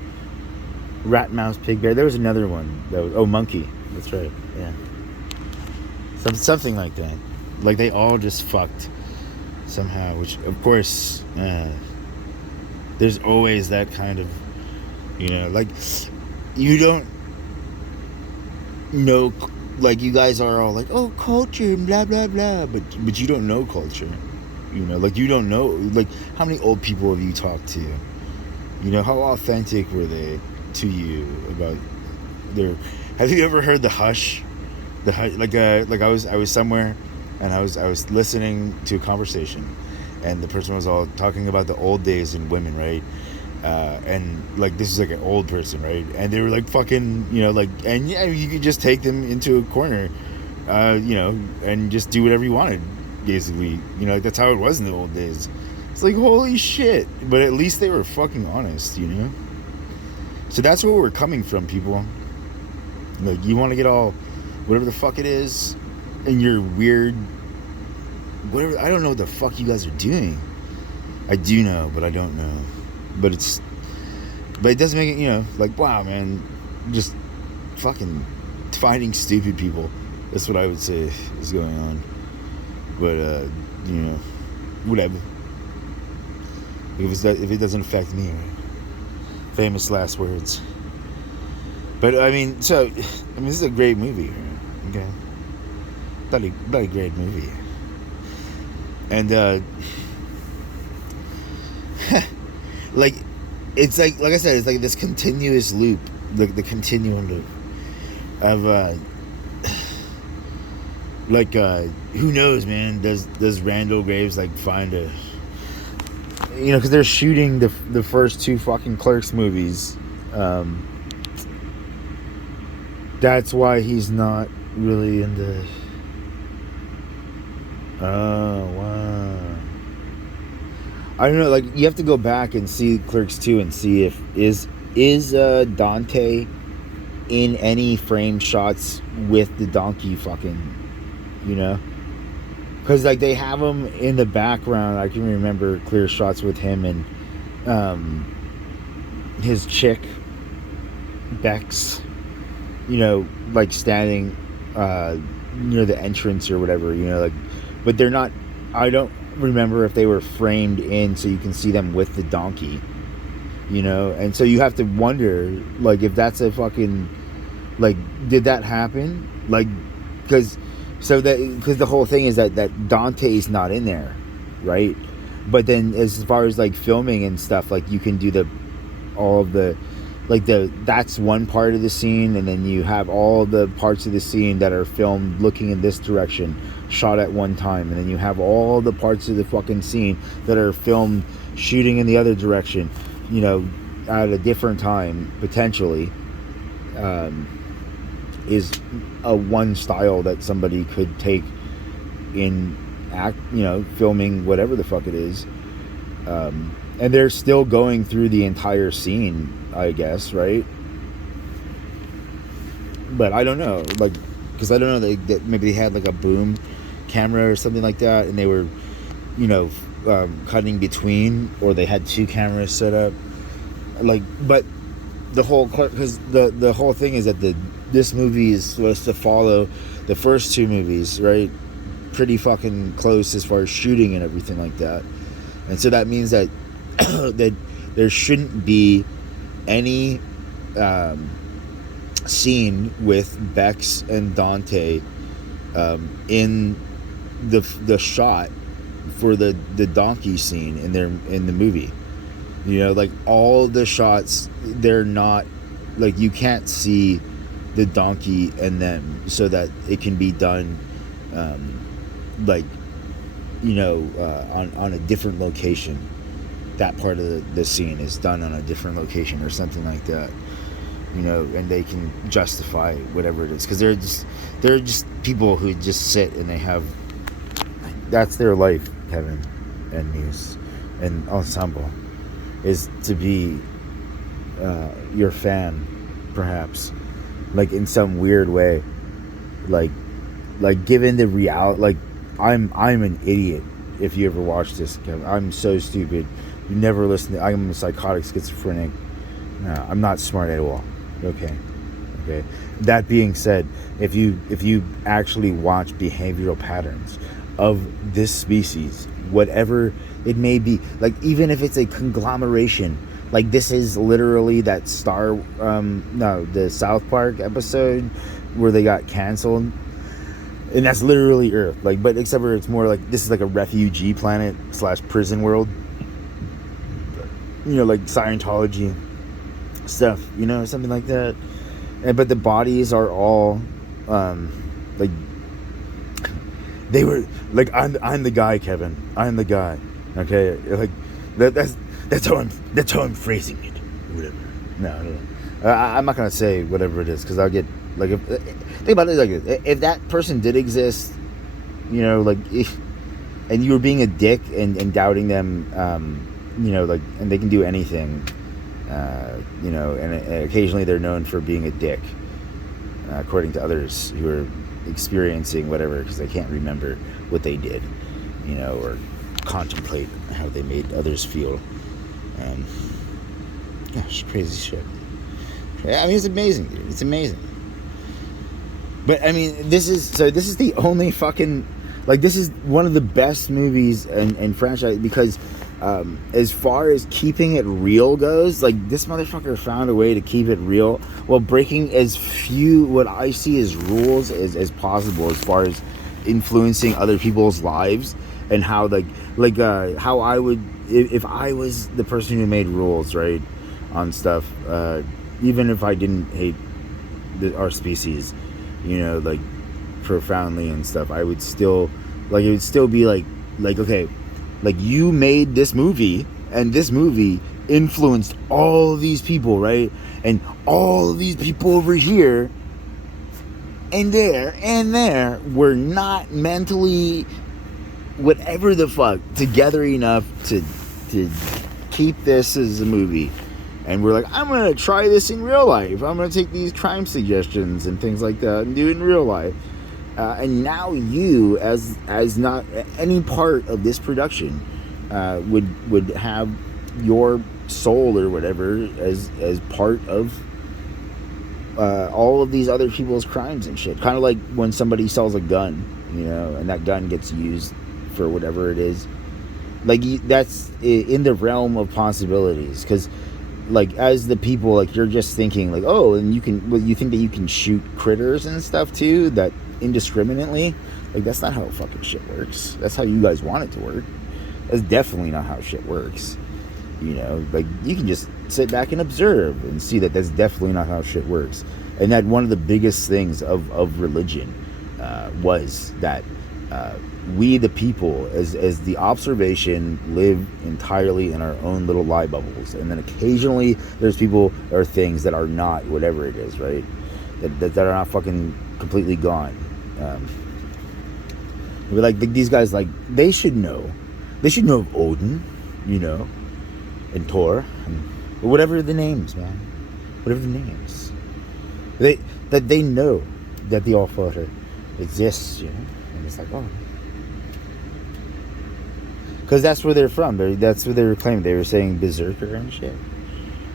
Rat mouse pig bear. There was another one that was monkey. That's right. Yeah. Something like that. Like, they all just fucked somehow. Which, of course, there's always that kind of, like, you don't know. Like, you guys are all like, oh, culture and blah blah blah, but you don't know culture. Like, you don't know, like, how many old people have you talked to? How authentic were they to you about their? Have you ever heard the hush? Like I was somewhere, and I was listening to a conversation, and the person was all talking about the old days in women, right? And like, this is like an old person, right? And they were like fucking, like, and yeah, you could just take them into a corner, and just do whatever you wanted, basically. Like, that's how it was in the old days. It's like, holy shit. But at least they were fucking honest, So that's where we're coming from, people. Like, you want to get all whatever the fuck it is in your weird whatever, I don't know what the fuck you guys are doing. I do know, but I don't know. But it doesn't make it, like, wow, man, just fucking finding stupid people. That's what I would say is going on. But, whatever. If it doesn't affect me, right? Famous last words. But, this is a great movie, okay? Bloody great movie. And, like, it's like I said, it's like this continuous loop, like the continuum loop of, who knows, man? Does Randall Graves like find a, because they're shooting the first two fucking Clerks movies. That's why he's not really into. Oh wow. I don't know, like, you have to go back and see Clerks 2 and see if is Dante in any frame shots with the donkey fucking, because like they have him in the background. I can remember clear shots with him and his chick Bex, like standing near the entrance or whatever, like, but they're not. I don't remember if they were framed in so you can see them with the donkey, and so you have to wonder, like, if that's a fucking, like, did that happen, like, because the whole thing is that Dante's not in there, right? But then as far as like filming and stuff, like, you can do that's one part of the scene, and then you have all the parts of the scene that are filmed looking in this direction, shot at one time, and then you have all the parts of the fucking scene that are filmed shooting in the other direction, at a different time, potentially, is a one style that somebody could take in filming whatever the fuck it is. And they're still going through the entire scene, I guess, right? But I don't know, like, because I don't know, that maybe they had like a boom camera or something like that, and they were, cutting between, or they had two cameras set up, like. But the whole, because the whole thing is that this movie is supposed to follow the first two movies, right? Pretty fucking close as far as shooting and everything like that, and so that means that that there shouldn't be any scene with Bex and Dante in the shot for the donkey scene in the movie. Like, all the shots, they're not, like, you can't see the donkey and them, so that it can be done on a different location. That part of the scene is done on a different location or something like that, and they can justify whatever it is, because they're just people who just sit and they have, that's their life, Kevin and Muse and Ensemble, is to be your fan, perhaps, like, in some weird way, like given the reality, like, I'm an idiot if you ever watch this, Kevin. I'm so stupid. You never listen to, I'm a psychotic schizophrenic. No, I'm not smart at all. Okay. That being said, if you actually watch behavioral patterns of this species, whatever it may be, like, even if it's a conglomeration, like, this is literally that the South Park episode where they got canceled, and that's literally Earth, like, but except for it's more like, this is like a refugee planet / prison world, like Scientology stuff, something like that. But the bodies are all like, they were like, I'm the guy, Kevin. I'm the guy. Okay, like, that's how I'm phrasing it. Whatever. No. I'm not gonna say whatever it is, because I'll get, like, think about it like this. If that person did exist, like, and you were being a dick and doubting them, like, and they can do anything, and occasionally they're known for being a dick, according to others who are experiencing whatever, because they can't remember what they did, or contemplate how they made others feel. Gosh, crazy shit. I mean, it's amazing, dude. It's amazing. But I mean, this is the only fucking, like, this is one of the best movies in franchise, because as far as keeping it real goes, like, this motherfucker found a way to keep it real while breaking as few, what I see as rules as possible, as far as influencing other people's lives, and how how I would, if I was the person who made rules, right, on stuff, even if I didn't hate our species, you know, like, profoundly and stuff, I would still, like, it would still be like, okay, like, you made this movie, and this movie influenced all of these people, right? And all of these people over here and there were not mentally, whatever the fuck, together enough to keep this as a movie. And we're like, I'm going to try this in real life. I'm going to take these crime suggestions and things like that and do it in real life. And now you, as not any part of this production, would have your soul or whatever as part of all of these other people's crimes and shit. Kind of like when somebody sells a gun, you know, and that gun gets used for whatever it is. Like, that's in the realm of possibilities, because, like, as the people, like, you're just thinking, like, oh, and you think that you can shoot critters and stuff too, that indiscriminately. Like, that's not how fucking shit works. That's how you guys want it to work. That's definitely not how shit works. You know, like, you can just sit back and observe and see that that's definitely not how shit works. And that one of the biggest things of religion was that we, the people, as the observation, live entirely in our own little lie bubbles. And then occasionally there's people or things that are not whatever it is, right? That are not fucking completely gone. We're like, these guys, like, they should know of Odin, you know, and Thor, and whatever the names, man, whatever the names, they know that the Allfather exists, you know, and it's like, oh, because that's where they're from. That's where they were claiming. They were saying berserker and shit.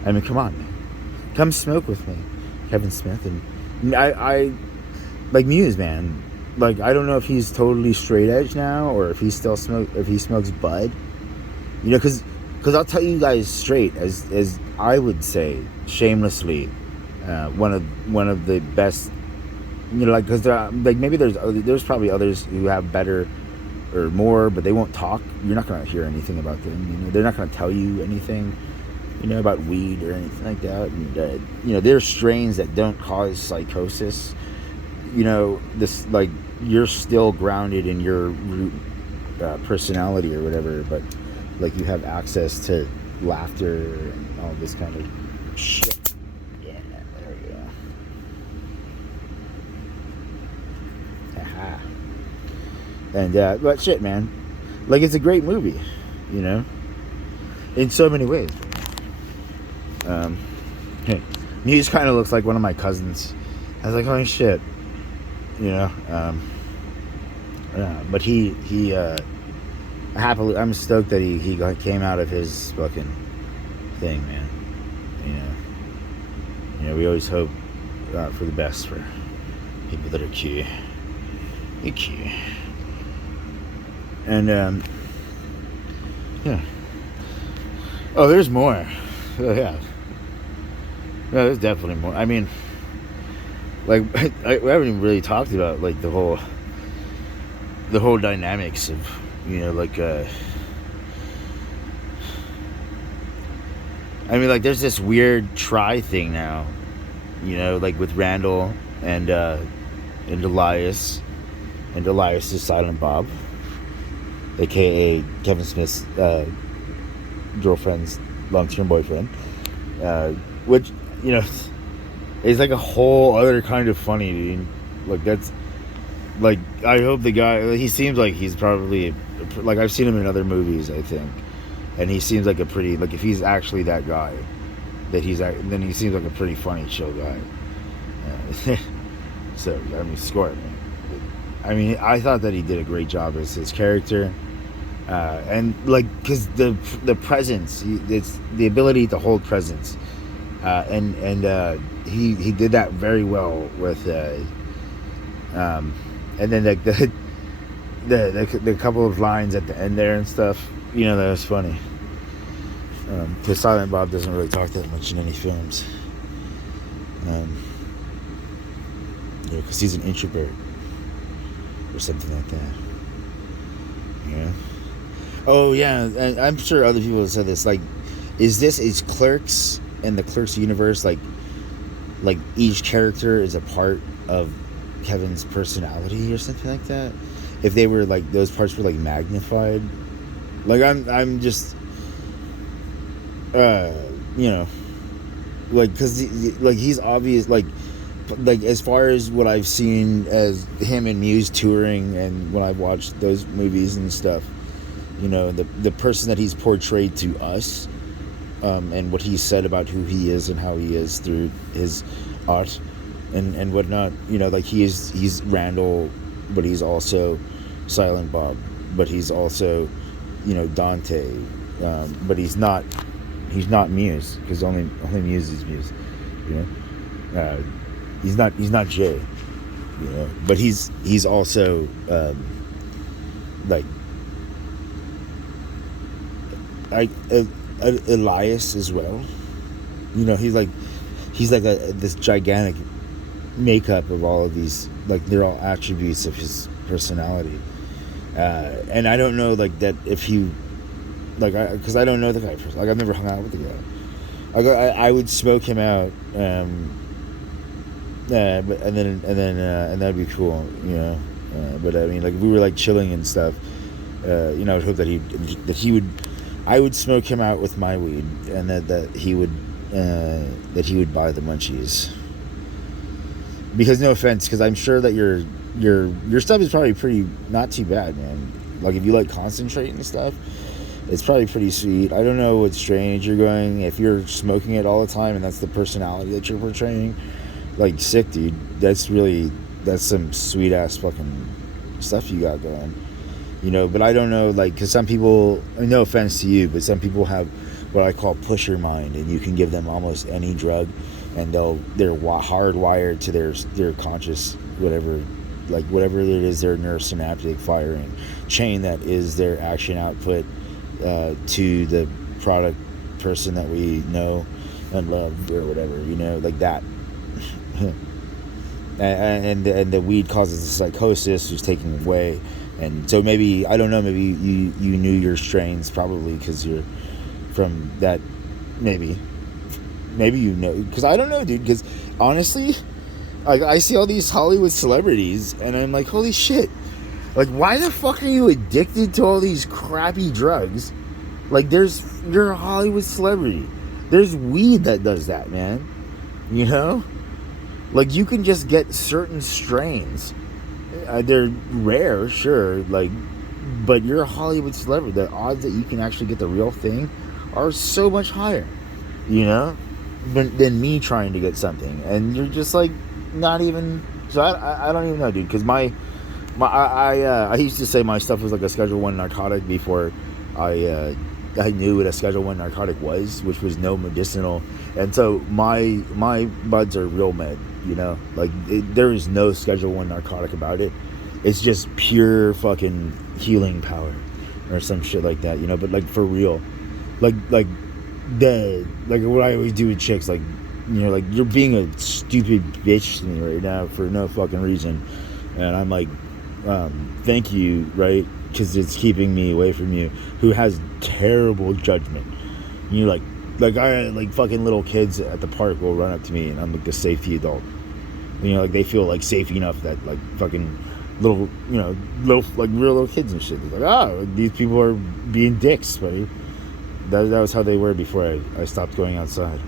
I mean, come on, man, come smoke with me, Kevin Smith. And I like Muse, man. Like, I don't know if he's totally straight edge now, or if he smokes bud, you know, because I'll tell you guys straight, as I would say, shamelessly, one of the best, you know, like, because like, maybe there's probably others who have better or more, but they won't talk. You're not gonna hear anything about them. You know, they're not gonna tell you anything, you know, about weed or anything like that. And you know, there's strains that don't cause psychosis. You know, this, like, you're still grounded in your root personality or whatever, but, like, you have access to laughter and all this kind of shit. Yeah, there we go. Aha. And but shit, man, like, it's a great movie, you know, in so many ways. Hey, he just kind of looks like one of my cousins. I was like, holy shit. You know, but he happily, I'm stoked that he came out of his fucking thing, man. You know, we always hope for the best for people that are Q. And yeah. Oh, there's more. Oh, yeah. No, there's definitely more. I mean, like, we haven't even really talked about, like, the whole dynamics of, you know, like, I mean, like, there's this weird try thing now, you know, like, with Randall and Elias, and Elias is Silent Bob, aka Kevin Smith's girlfriend's long-term boyfriend, which, you know, it's like a whole other kind of funny, dude. Like, that's, like, I hope the guy, he seems like he's probably, like, I've seen him in other movies, I think, and he seems like a pretty, like, if he's actually that guy, then he seems like a pretty funny, chill guy. So, I mean, score it, man. I mean, I thought that he did a great job as his character. And like, because the presence, it's the ability to hold presence, and he did that very well with, and then like the couple of lines at the end there and stuff, that was funny. Because Silent Bob doesn't really talk that much in any films. Because he's an introvert or something like that. Yeah. Oh yeah, and I'm sure other people have said this. Like, is Clerks and the Clerks universe like each character is a part of Kevin's personality or something like that? If they were like those parts were like magnified, like I'm just, like, because like he's obvious, like as far as what I've seen as him and Muse touring, and when I've watched those movies and stuff, the person that he's portrayed to us, and what he said about who he is and how he is through his art and whatnot, like he's Randall, but he's also Silent Bob, but he's also Dante, but he's not Muse, because only Muse is Muse, he's not Jay, but he's also like Elias as well. He's like this gigantic makeup of all of these, like they're all attributes of his personality, and I don't know like that if he because I don't know the guy personally. Like I've never hung out with the guy. I would smoke him out, but and that'd be cool, but I mean, like if we were like chilling and stuff, I would hope that he would. I would smoke him out with my weed, and that he would buy the munchies. Because no offense, because I'm sure that your stuff is probably pretty not too bad, man. Like if you like concentrate and stuff, it's probably pretty sweet. I don't know what strain you're going. If you're smoking it all the time and that's the personality that you're portraying, like sick, dude. That's some sweet ass fucking stuff you got going. But I don't know, like, because some people, no offense to you, but some people have what I call pusher mind, and you can give them almost any drug, and they're hardwired to their conscious, whatever it is, their neurosynaptic firing chain that is their action output to the product person that we know and love, or whatever, like that. and the weed causes a psychosis, who's taking away. And so maybe, I don't know, maybe you knew your strains, probably because you're from that, maybe because I don't know, dude, because honestly, like, I see all these Hollywood celebrities, and I'm like, holy shit, like, why the fuck are you addicted to all these crappy drugs? Like, you're a Hollywood celebrity. There's weed that does that, man, like, you can just get certain strains. They're rare, sure, like, but you're a Hollywood celebrity. The odds that you can actually get the real thing are so much higher, than me trying to get something. And you're just like not even. So I don't even know, dude. Because I used to say my stuff was like a Schedule 1 narcotic before I knew what a Schedule 1 narcotic was, which was no medicinal. And so my buds are real med. Like there is no Schedule 1 narcotic about it. It's just pure fucking healing power or some shit like that, but like for real, like what I always do with chicks, like, like, you're being a stupid bitch to me right now for no fucking reason, and I'm like, thank you, right, because it's keeping me away from you, who has terrible judgment. Like I like fucking little kids at the park will run up to me, and I'm like the safety adult. Like they feel like safe enough that like fucking little, like real little kids and shit. They're like, these people are being dicks, buddy. That was how they were before I stopped going outside.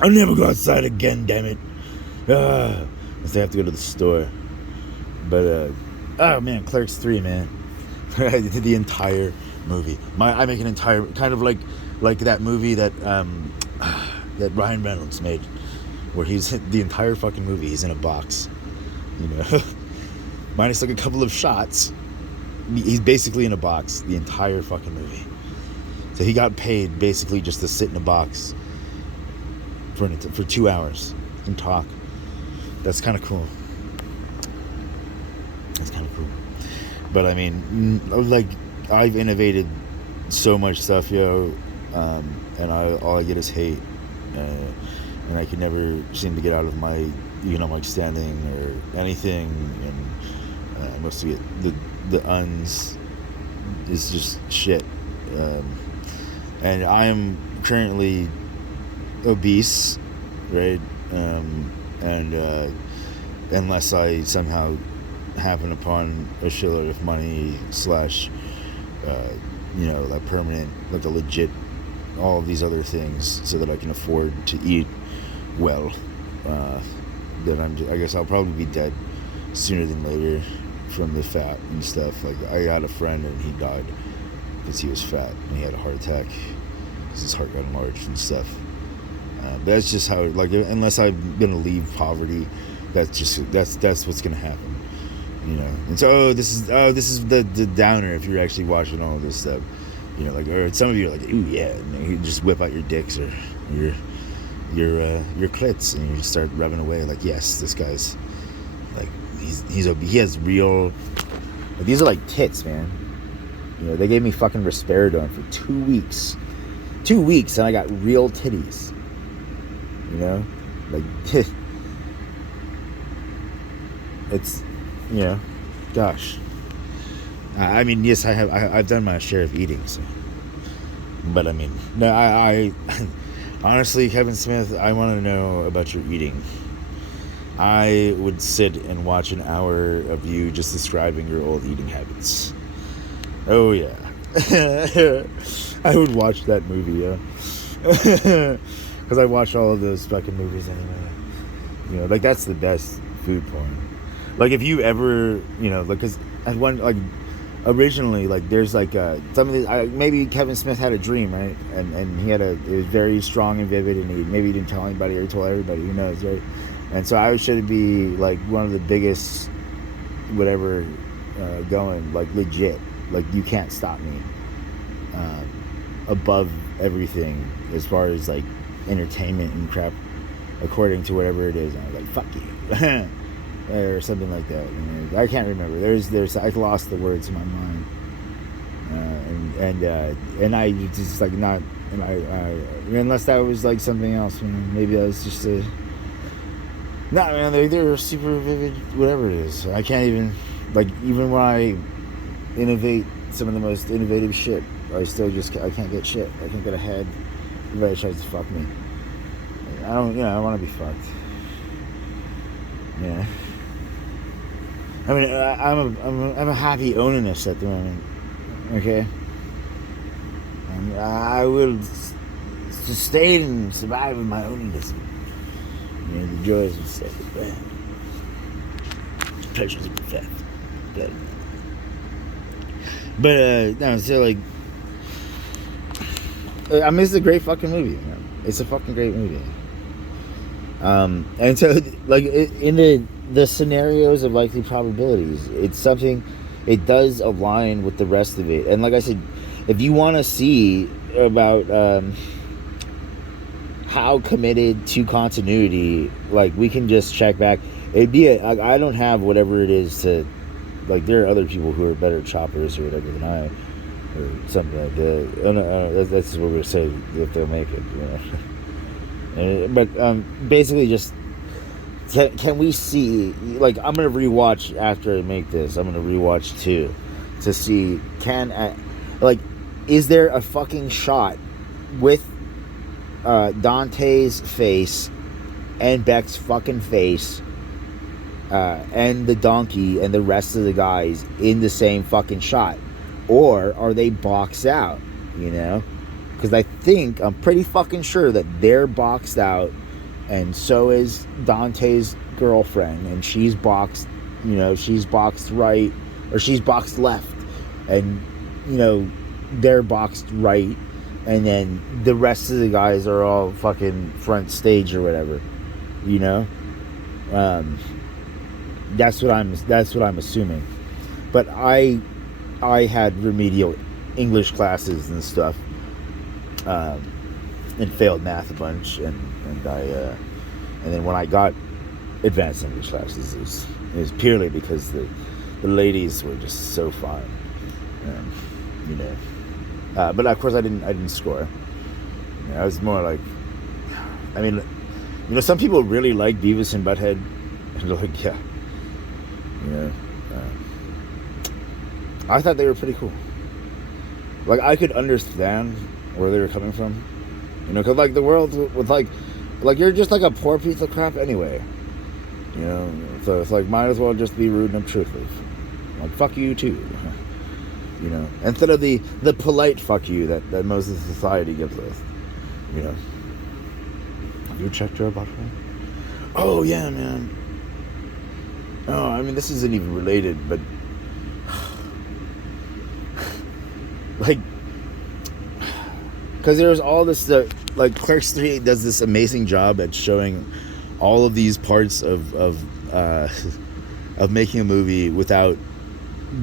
I'll never go outside again, damn it. Unless I have to go to the store. But oh man, Clerks 3, man. I did the entire movie. I make an entire kind of like that movie that that Ryan Reynolds made, where he's the entire fucking movie he's in a box, minus like a couple of shots, He's basically in a box the entire fucking movie. So he got paid basically just to sit in a box for 2 hours and talk. That's kind of cool. That's kind of cool. But I mean, like, I've innovated so much stuff, yo, and all I get is hate, and I can never seem to get out of my economic standing or anything, and most of it, the uns is just shit, and I am currently obese, right, and unless I somehow happen upon a shitload of money / a permanent, like a legit, all of these other things, so that I can afford to eat well, then I guess I'll probably be dead sooner than later from the fat and stuff. Like, I had a friend and he died because he was fat and he had a heart attack because his heart got enlarged and stuff. That's just how, like, unless I'm gonna leave poverty, that's what's gonna happen. And so this is the downer if you're actually watching all of this stuff, like, or some of you are like, ooh yeah, and you just whip out your dicks or your clits and you just start rubbing away, like, yes, this guy's like, he has real, like, these are like tits, man. They gave me fucking risperidone for 2 weeks and I got real titties, like, it's, gosh. I mean, yes, I've done my share of eating, so. But I mean, no, I honestly, Kevin Smith, I want to know about your eating. I would sit and watch an hour of you just describing your old eating habits. Oh yeah. I would watch that movie, yeah. Because I watch all of those fucking movies anyway. Like, that's the best food porn. Like, if you ever, like, because originally, like, there's like some of these, maybe Kevin Smith had a dream, right? And it was very strong and vivid, and maybe he didn't tell anybody or he told everybody, who knows, right? And so I should be like one of the biggest, whatever, going, like, legit, like, you can't stop me, above everything as far as, like, entertainment and crap, according to whatever it is. And I was like, fuck you. Or something like that. I can't remember. I lost the words in my mind, and I just, like, not, and I unless that was like something else. Maybe that was just a. No, man, they're super vivid. Whatever it is, I can't even, like, even when I innovate some of the most innovative shit, I can't get shit. I can't get ahead. Everybody tries to fuck me. I don't. I want to be fucked. Yeah. I mean, I'm a happy owning this at the moment, okay? And I will sustain and survive with my owning this. The joys of stuff, the pleasures of the fact. But no, so, like, I mean, it's a great fucking movie, man. It's a fucking great movie. And so, like, in the scenarios of likely probabilities, it's something, it does align with the rest of it. And like I said, if you want to see about how committed to continuity, like, we can just check back. It'd be I don't have whatever it is to, like, there are other people who are better choppers or whatever than I, or something like that. I don't know, that's what we're gonna say if they'll make it, but basically, just can we see, like, I'm gonna rewatch after I make this. I'm gonna rewatch 2 to see, is there a fucking shot with Dante's face and Beck's fucking face, and the donkey and the rest of the guys in the same fucking shot, or are they boxed out? Because I'm pretty fucking sure that they're boxed out, and so is Dante's girlfriend, and she's boxed, she's boxed right, or she's boxed left, and they're boxed right, and then the rest of the guys are all fucking front stage or whatever, that's what I'm assuming. But I I had remedial English classes and stuff, and failed math a bunch, and then when I got advanced English classes, it was purely because the ladies were just so fine, you know. But of course, I didn't score. You know, I was more like, I mean, you know, some people really like Beavis and Butthead, and they're like, yeah, you know. I thought they were pretty cool. Like, I could understand where they were coming from, you know, because like the world was like you're just like a poor piece of crap anyway, you know. So it's like, might as well just be rude and obtrusive. Like, fuck you too, you know. Instead of the polite fuck you that most of society gives us, you know. Have you checked your butthole? Oh yeah, man. Oh, I mean, this isn't even related, but like, because there's all this like Clerks 3 does this amazing job at showing all of these parts of making a movie without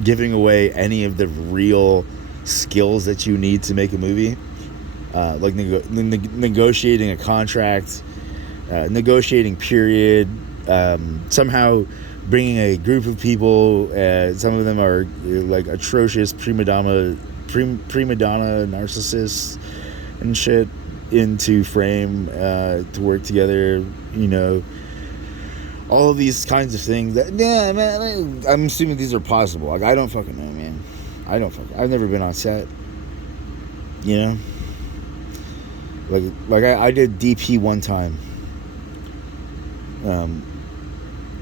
giving away any of the real skills that you need to make a movie, like negotiating a contract, negotiating period, somehow bringing a group of people, some of them are like atrocious prima donna narcissists and shit, into frame to work together, you know. All of these kinds of things that, yeah, man, I'm assuming these are possible. Like, I don't fucking know, man. I've never been on set, you know. Like I did DP one time,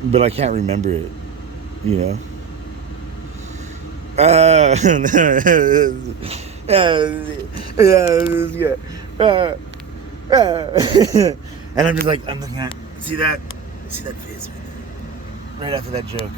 but I can't remember it, you know. And I'm just like, I'm looking at, see that face right after that joke.